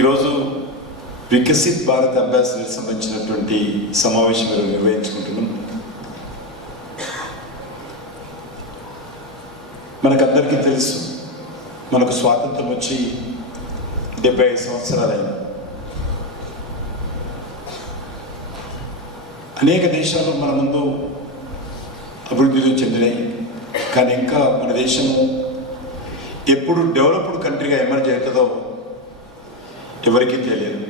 ఈరోజు వికసిత్ భారత్ అంబాసిడర్ సంబంధించినటువంటి సమావేశం నిర్వహించుకుంటున్నాం. మనకందరికీ తెలుసు, మనకు స్వాతంత్రం వచ్చి 75 సంవత్సరాలైంది. అనేక దేశాలు మన ముందు అభివృద్ధిలో చెందినాయి, కానీ ఇంకా మన దేశము ఎప్పుడు డెవలప్డ్ కంట్రీగా ఎమర్జ్ అవుతుందో ఎవరికీ తెలియదు.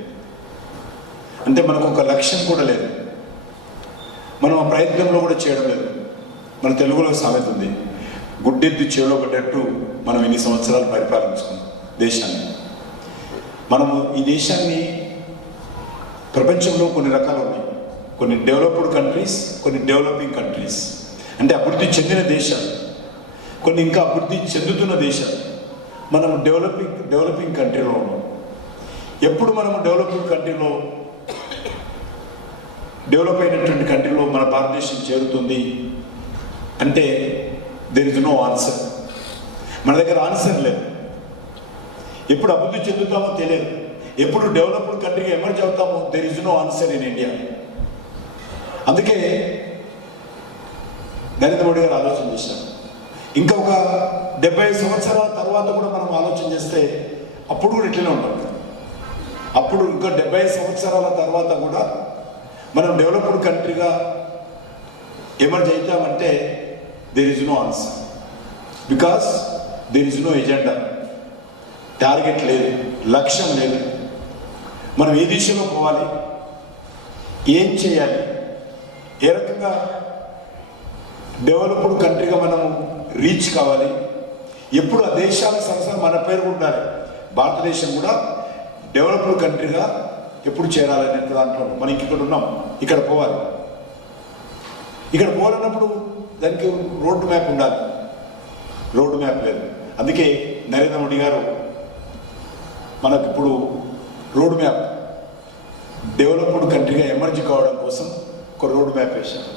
అంటే మనకు ఒక లక్ష్యం కూడా లేదు, మనం ఆ ప్రయత్నంలో కూడా చేయడం లేదు. మన తెలుగులో సామెత ఉంది, గుడ్డెద్దు చేలో పడ్డట్టు మనం ఇన్ని సంవత్సరాలు పరిపాలించుకున్నాం దేశాన్ని. మనము ఈ దేశాన్ని ప్రపంచంలో కొన్ని రకాలు ఉన్నాయి, కొన్ని డెవలప్డ్ కంట్రీస్, కొన్ని డెవలపింగ్ కంట్రీస్, అంటే అభివృద్ధి చెందిన దేశాలు, కొన్ని ఇంకా అభివృద్ధి చెందుతున్న దేశాలు. మనం డెవలపింగ్ కంట్రీలో ఉన్నాం. ఎప్పుడు మనము డెవలప్డ్ కంట్రీలో, డెవలప్ అయినటువంటి కంట్రీలో మన భారతదేశం చేరుతుంది అంటే దేర్ ఇస్ నో ఆన్సర్. మన దగ్గర ఆన్సర్ లేదు. ఎప్పుడు అభివృద్ధి చెందుతామో తెలియదు, ఎప్పుడు డెవలప్డ్ కంట్రీగా ఎమర్జ్ అవుతామో there is no answer in India. అందుకే నరేంద్ర మోడీ గారు ఆలోచన చేశారు. ఇంకా ఒక 75 సంవత్సరాల తర్వాత కూడా మనం ఆలోచన చేస్తే అప్పుడు కూడా ఇట్లనే ఉంటాం. అప్పుడు ఇంకా 75 సంవత్సరాల తర్వాత కూడా మనం డెవలప్డ్ కంట్రీగా ఎమర్జ్ అవుతామంటే there is no answer, because there is no agenda. Target లేదు, లక్ష్యం లేదు. మనం ఏ దిశలో పోవాలి, ఏం చేయాలి, ఏ రకంగా డెవలప్డ్ కంట్రీగా మనము రీచ్ కావాలి, ఎప్పుడు ఆ దేశాల సరసన మన పేరు ఉండాలి. భారతదేశం కూడా డెవలప్డ్ కంట్రీగా ఎప్పుడు చేరాలనే దాంట్లో మనం ఇక్కడ ఉన్నాం. ఇక్కడ పోవాలి. ఇక్కడ పోవాలన్నప్పుడు దానికి రోడ్ మ్యాప్ ఉండాలి. రోడ్ మ్యాప్ లేదు. అందుకే నరేంద్ర మోడీ గారు మనకు ఇప్పుడు రోడ్ మ్యాప్, డెవలప్డ్ కంట్రీగా ఎమర్జ్ కావడం కోసం ఒక రోడ్ మ్యాప్ వేశారు.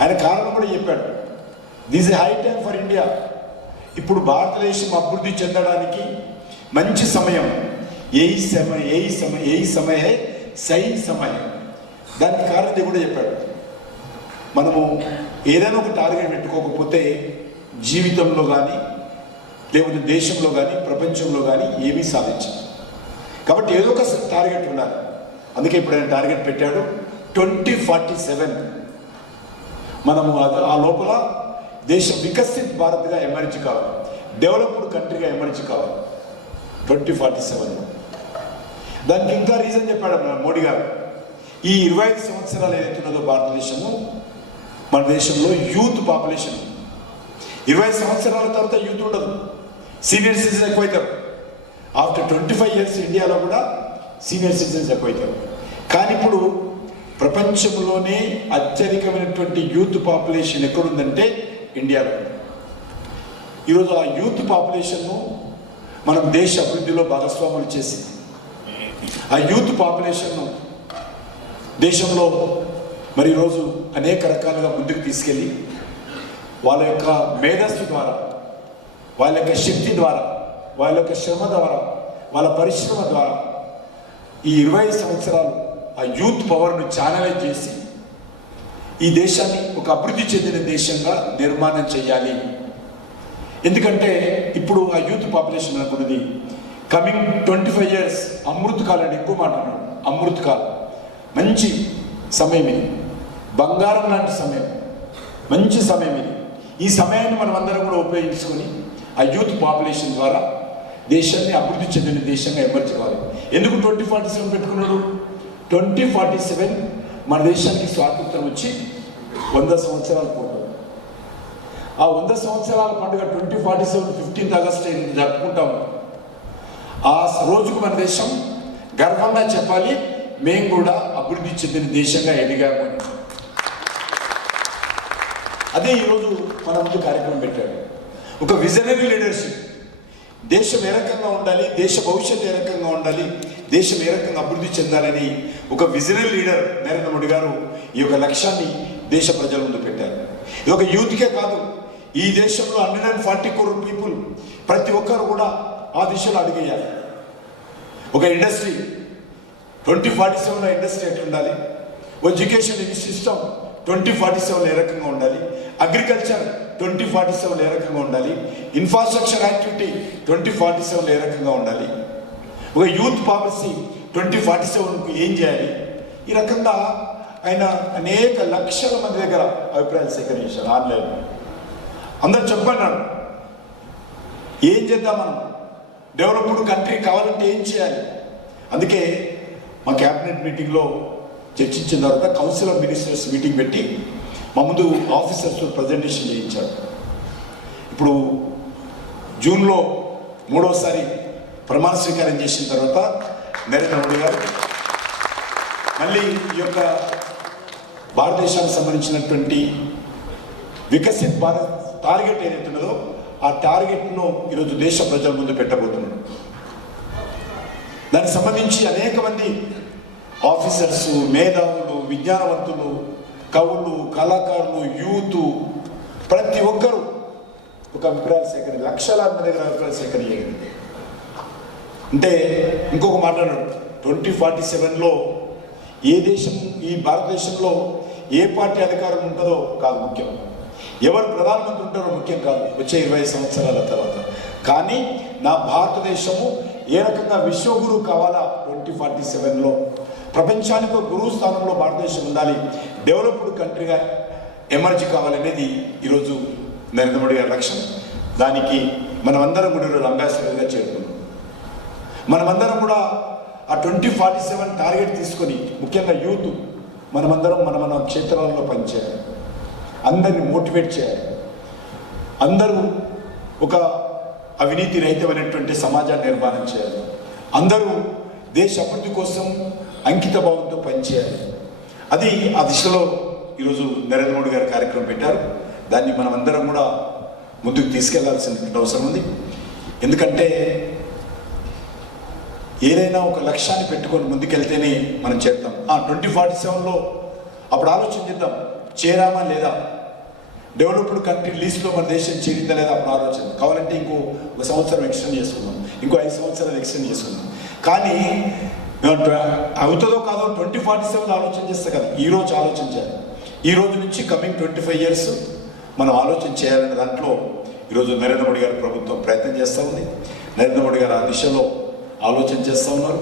ఆయన కారణం కూడా చెప్పాడు, this is high time for India. ఇప్పుడు భారతదేశం అభివృద్ధి చెందడానికి మంచి సమయం. यही समय है सही समय. దానికి కారణం కూడా చెప్పాడు. మనము ఏదైనా ఒక టార్గెట్ పెట్టుకోకపోతే జీవితంలో కానీ, లేకపోతే దేశంలో కానీ, ప్రపంచంలో కానీ ఏమీ సాధించాలి. కాబట్టి ఏదో ఒక టార్గెట్ ఉండాలి. అందుకే ఇప్పుడు ఆయన టార్గెట్ పెట్టాడు 2047. మనము ఆ లోపల దేశం వికసిత్ భారత్గా ఎమర్జ్ కావాలి, డెవలప్డ్ కంట్రీగా ఎమర్జ్ కావాలి 2047. దానికి ఇంకా రీజన్ చెప్పాడు మోడీ గారు. ఈ 25 సంవత్సరాలు ఏదైతున్నదో భారతదేశము, మన దేశంలో యూత్ పాపులేషన్ 20 సంవత్సరాల తర్వాత యూత్ ఉండదు, సీనియర్ సిటిజన్స్ ఎక్కువైతారు. ఆఫ్టర్ 25 ఇయర్స్ ఇండియాలో కూడా సీనియర్ సిటిజన్స్ ఎక్కువైతారు. కానీ ఇప్పుడు ప్రపంచంలోనే అత్యధికమైనటువంటి యూత్ పాపులేషన్ ఎక్కడుందంటే ఇండియాలో. ఈరోజు ఆ యూత్ పాపులేషన్ను మనం దేశ అభివృద్ధిలో భాగస్వాములు చేసి ఆ యూత్ పాపులేషన్ను దేశంలో మరి ఈరోజు అనేక రకాలుగా ముందుకు తీసుకెళ్ళి వాళ్ళ యొక్క మేధస్సు ద్వారా, వాళ్ళ యొక్క శక్తి ద్వారా, వాళ్ళ యొక్క శ్రమ ద్వారా, వాళ్ళ పరిశ్రమ ద్వారా ఈ 25 సంవత్సరాలు ఆ యూత్ పవర్ను ఛానలైజ్ చేసి ఈ దేశాన్ని ఒక అభివృద్ధి చెందిన దేశంగా నిర్మాణం చేయాలి. ఎందుకంటే ఇప్పుడు ఆ యూత్ పాపులేషన్ అనుకున్నది కమింగ్ 25 ఇయర్స్ అమృత్ కాల్ అని ఎక్కువ మాట్లాడాడు. అమృత్ కాల్ మంచి సమయం ఇది, బంగారం లాంటి సమయం, మంచి సమయం ఇది. ఈ సమయాన్ని మనం అందరం కూడా ఉపయోగించుకొని ఆ యూత్ పాపులేషన్ ద్వారా దేశాన్ని అభివృద్ధి చెందిన దేశంగా ఎమర్జ్ కావాలి. ఎందుకు 2047 పెట్టుకున్నాడు? 2047 మన దేశానికి స్వాతంత్రం వచ్చి 100 సంవత్సరాలు పూర్తి. ఆ 100 సంవత్సరాల పండుగ 2047 15th ఆగస్టు జరుపుకుంటాము. ఆ రోజుకు మన దేశం గర్వంగా చెప్పాలి, మేము కూడా అభివృద్ధి చెందిన దేశంగా ఎదిగాము అని. అదే ఈరోజు మన ముందు కార్యక్రమం పెట్టాడు. ఒక విజనరీ లీడర్షిప్. దేశం ఏ రకంగా ఉండాలి, దేశ భవిష్యత్తు ఏ రకంగా ఉండాలి, దేశం ఏ రకంగా అభివృద్ధి చెందాలని ఒక విజనరీ లీడర్ నరేంద్ర మోడీ గారు ఈ యొక్క లక్ష్యాన్ని దేశ ప్రజల ముందు పెట్టారు. ఇది ఒక యూత్కే కాదు, ఈ దేశంలో 140 crore పీపుల్ ప్రతి ఒక్కరు కూడా ఆ దిశలో అడిగేయాలి. ఒక ఇండస్ట్రీ 2047లో ఇండస్ట్రీ ఎట్లా ఉండాలి, ఎడ్యుకేషన్ సిస్టమ్ 2047లో ఏ రకంగా ఉండాలి, అగ్రికల్చర్ 2047లో ఏ రకంగా ఉండాలి, ఇన్ఫ్రాస్ట్రక్చర్ యాక్టివిటీ 2047లో ఏ రకంగా ఉండాలి, ఒక యూత్ పాలసీ 2047కు ఏం చేయాలి. ఈ రకంగా ఆయన అనేక లక్షల మంది దగ్గర అభిప్రాయాలు సేకరించారు. ఆన్లైన్ అందరు చెప్పన్నాడు ఏం చేద్దాం, మనం డెవలప్డ్ కంట్రీ కావాలంటే ఏం చేయాలి. అందుకే మా క్యాబినెట్ మీటింగ్లో చర్చించిన తర్వాత కౌన్సిల్ ఆఫ్ మినిస్టర్స్ మీటింగ్ పెట్టి మా ముందు ఆఫీసర్స్ ప్రజెంటేషన్ చేయించారు. ఇప్పుడు జూన్లో 3వసారి ప్రమాణ స్వీకారం చేసిన తర్వాత నరేంద్ర మోడీ గారు మళ్ళీ ఈ యొక్క భారతదేశానికి సంబంధించినటువంటి వికసిత్ భారత్ టార్గెట్ ఏదైతే ఉన్నదో ఆ టార్గెట్ను ఈరోజు దేశ ప్రజల ముందు పెట్టబోతున్నాడు. దానికి సంబంధించి అనేక మంది ఆఫీసర్స్, మేధావులు, విజ్ఞానవంతులు, కవులు, కళాకారులు, యూత్ ప్రతి ఒక్కరూ ఒక అభిప్రాయాలు సేకరణ, లక్షలాది మంది దగ్గర అభిప్రాయాలు సేకరణ చేయగలిగింది. అంటే ఇంకొక మాట్లాడాడు, 2047లో ఏ దేశం, ఈ భారతదేశంలో ఏ పార్టీ అధికారం ఉంటుందో కాదు ముఖ్యం, ఎవరు ప్రధానమంత్రి ఉంటారో ముఖ్యం కాదు వచ్చే 20 సంవత్సరాల తర్వాత, కానీ నా భారతదేశము ఏ రకంగా విశ్వగురు కావాలా 2047లో, ప్రపంచానికి ఒక గురువు స్థానంలో భారతదేశం ఉండాలి, డెవలప్డ్ కంట్రీగా ఎమర్జ్ కావాలనేది ఈరోజు నరేంద్ర మోడీ గారి లక్ష్యం. దానికి మనమందరం కూడా ఈరోజు అంబాసిడర్గా చేరుకున్నాం. మనమందరం కూడా ఆ 2047 టార్గెట్ తీసుకొని, ముఖ్యంగా యూత్ మనమందరం మన క్షేత్రాలలో పనిచేయాలి, అందరిని మోటివేట్ చేయాలి, అందరూ ఒక అవినీతి రహితమైనటువంటి సమాజాన్ని నిర్మాణం చేయాలి, అందరూ దేశ అభివృద్ధి కోసం అంకిత భావంతో పనిచేయాలి. అది ఆ దిశలో ఈరోజు నరేంద్ర మోడీ గారు కార్యక్రమం పెట్టారు. దాన్ని మనం అందరం కూడా ముందుకు తీసుకెళ్లాల్సినటువంటి అవసరం ఉంది. ఎందుకంటే ఏదైనా ఒక లక్ష్యాన్ని పెట్టుకొని ముందుకెళ్తేనే మనం చేద్దాం. 2047లో అప్పుడు ఆలోచన చేద్దాం, చేరామా లేదా, డెవలప్డ్ కంట్రీ లీస్ట్లో మన దేశం చేరిందా లేదా అప్పుడు ఆలోచన. కావాలంటే ఇంకో 1 సంవత్సరం ఎక్స్టెండ్ చేసుకుందాం, ఇంకో 5 సంవత్సరాలు ఎక్స్టెండ్ చేసుకుందాం. కానీ అవుతుందో కాదో 2047 ఆలోచన చేస్తే కదా, ఈరోజు ఆలోచించాలి. ఈ రోజు నుంచి కమింగ్ 25 years మనం ఆలోచన చేయాలనే దాంట్లో ఈరోజు నరేంద్ర మోడీ గారి ప్రభుత్వం ప్రయత్నం చేస్తూ ఉంది. నరేంద్ర మోడీ గారు ఆ దిశలో ఆలోచన చేస్తూ ఉన్నారు.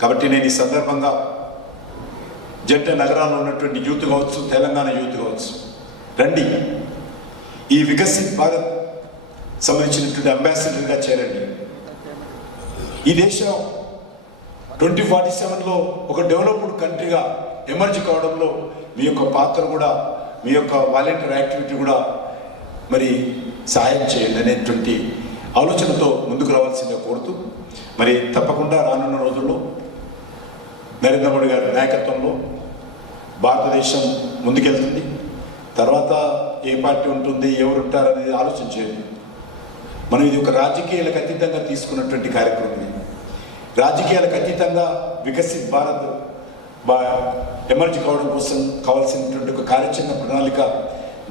కాబట్టి నేను ఈ సందర్భంగా జంట నగరాల్లో ఉన్నటువంటి యూత్ కావచ్చు, తెలంగాణ యూత్ కావచ్చు, రండి, ఈ వికసిత్ భారత్ సంబంధించినటువంటి అంబాసిడర్గా చేరండి. ఈ దేశం 2047లో ఒక డెవలప్డ్ కంట్రీగా ఎమర్జ్ కావడంలో మీ యొక్క పాత్ర కూడా, మీ యొక్క వాలంటీర్ యాక్టివిటీ కూడా మరి సహాయం చేయండి అనేటువంటి ఆలోచనతో ముందుకు రావాల్సిందిగా కోరుతూ, మరి తప్పకుండా రానున్న రోజుల్లో నరేంద్ర మోడీ గారి నాయకత్వంలో భారతదేశం ముందుకెళ్తుంది. తర్వాత ఏ పార్టీ ఉంటుంది, ఎవరు ఉంటారు అనేది ఆలోచించేది. మనం ఇది ఒక రాజకీయాలకు అతీతంగా తీసుకున్నటువంటి కార్యక్రమం. ఇది రాజకీయాలకు అతీతంగా వికసిత్ భారత్ ఎమర్జ్ కావడం కోసం కావాల్సినటువంటి ఒక కార్యాచరణ ప్రణాళిక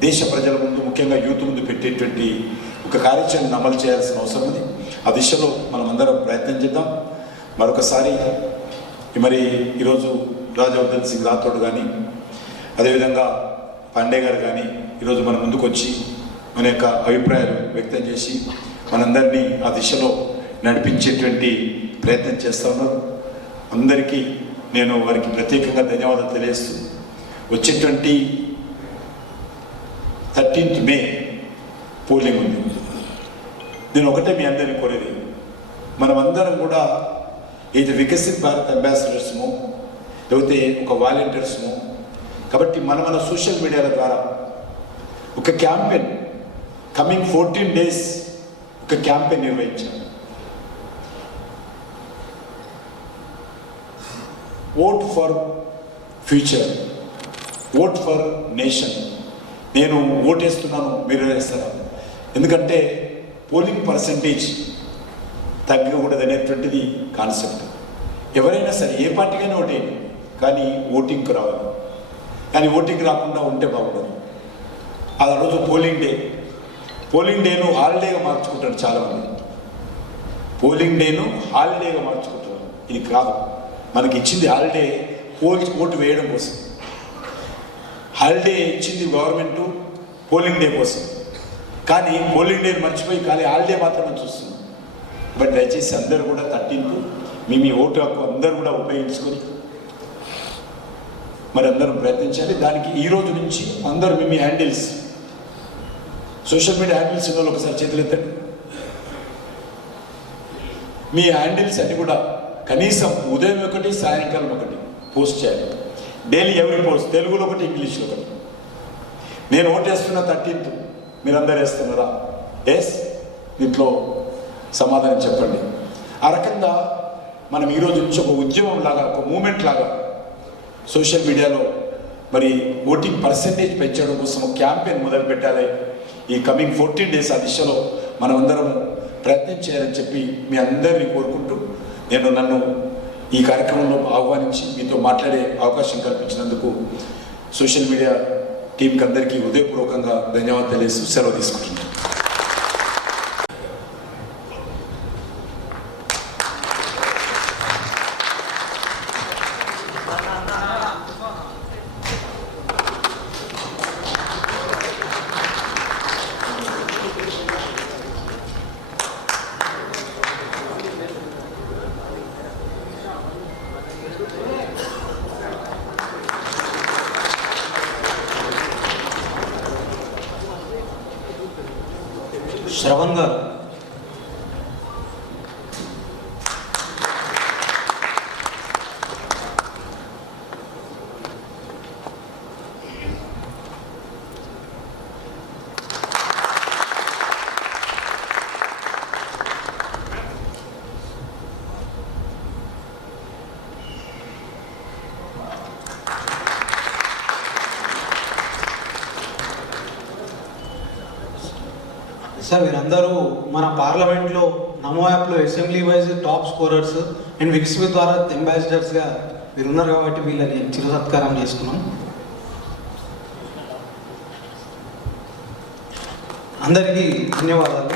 దేశ ప్రజల ముందు, ముఖ్యంగా యూత్ ముందు పెట్టేటువంటి ఒక కార్యాచరణ అమలు చేయాల్సిన అవసరం ఉంది. ఆ దిశలో మనం అందరం ప్రయత్నం చేద్దాం. మరొకసారి మరి ఈరోజు రాజవర్ధన్ సింగ్ రాథోడ్ కానీ, అదేవిధంగా పాండే గారు కానీ ఈరోజు మన ముందుకు వచ్చి మన యొక్క అభిప్రాయాలు వ్యక్తం చేసి మనందరినీ ఆ దిశలో నడిపించేటువంటి ప్రయత్నం చేస్తూ ఉన్నారు. అందరికీ నేను వారికి ప్రత్యేకంగా ధన్యవాదాలు తెలియజేస్తూ, వచ్చేటువంటి 13th May పోలింగ్ ఉంది. నేను ఒకటే మీ అందరినీ కోరేది, మనమందరం కూడా ఇది వికసిత్ భారత్ అంబాసిడర్స్ము, లేకపోతే ఒక వాలంటీర్స్ము, కాబట్టి మన సోషల్ మీడియాల ద్వారా ఒక క్యాంపెయిన్ కమింగ్ 14 days ఒక క్యాంపెయిన్ నిర్వహించారు. Vote for future, vote for nation. నేను ఓటేస్తున్నాను, మీరు వేస్తారా? ఎందుకంటే పోలింగ్ పర్సంటేజ్ తగ్గకూడదు అనేటువంటిది కాన్సెప్ట్. ఎవరైనా సరే ఏ పార్టీకైనా ఓటేయండి, కానీ ఓటింగ్కి రావాలి. కానీ ఓటింగ్ రాకుండా ఉంటే బాగుండదు. ఆ రోజు పోలింగ్ డేను హాలిడేగా మార్చుకుంటారు చాలామంది. పోలింగ్ డేను హాలిడేగా మార్చుకుంటారు. ఇది కాదు, మనకి ఇచ్చింది హాలిడే ఓటు వేయడం కోసం. హాలిడే ఇచ్చింది గవర్నమెంట్ పోలింగ్ డే కోసం, కానీ పోలింగ్ డే మర్చిపోయి ఖాళీ హాలిడే మాత్రమే చూస్తున్నాం. బట్ దయచేసి అందరూ కూడా 13th మీ ఓటు హక్కు అందరూ కూడా ఉపయోగించుకొని మరి అందరం ప్రయత్నించాలి. దానికి ఈ రోజు నుంచి అందరూ మీ హ్యాండిల్స్, సోషల్ మీడియా హ్యాండిల్స్ ఉన్న వాళ్ళు ఒకసారి చేతులు ఎత్తండి. మీ హ్యాండిల్స్ అన్ని కూడా కనీసం ఉదయం ఒకటి, సాయంకాలం ఒకటి పోస్ట్ చేయాలి. డైలీ ఎవ్రీ పోస్ట్, తెలుగులో ఒకటి, ఇంగ్లీష్లో ఒకటి. నేను ఓటేస్తున్న 13th, మీరందరూ వేస్తున్నారా? ఎస్, దీంట్లో సమాధానం చెప్పండి. ఆ రకంగా మనం ఈరోజు నుంచి ఒక ఉద్యమం లాగా, ఒక మూమెంట్ లాగా సోషల్ మీడియాలో మరి ఓటింగ్ పర్సంటేజ్ పెంచడం కోసం ఒక క్యాంపెయిన్ మొదలు పెట్టాలి. ఈ కమింగ్ 14 days ఆ దిశలో మనం అందరం ప్రయత్నం చేయాలని చెప్పి మీ అందరినీ కోరుకుంటూ, నన్ను ఈ కార్యక్రమంలో ఆహ్వానించి మీతో మాట్లాడే అవకాశం కల్పించినందుకు సోషల్ మీడియా టీంకి అందరికీ హృదయపూర్వకంగా ధన్యవాదాలు తెలియజేస్తూ సెలవు తీసుకుంటున్నాను. శ్రవణ్ గారు, సార్ వీరందరూ మన పార్లమెంట్లో నమో యాప్లో assembly wise top scorers and విక్స్వి ద్వారా అంబాసిడర్స్గా మీరు ఉన్నారు కాబట్టి వీళ్ళని చిరు సత్కారం చేసుకున్నాం. అందరికీ ధన్యవాదాలు.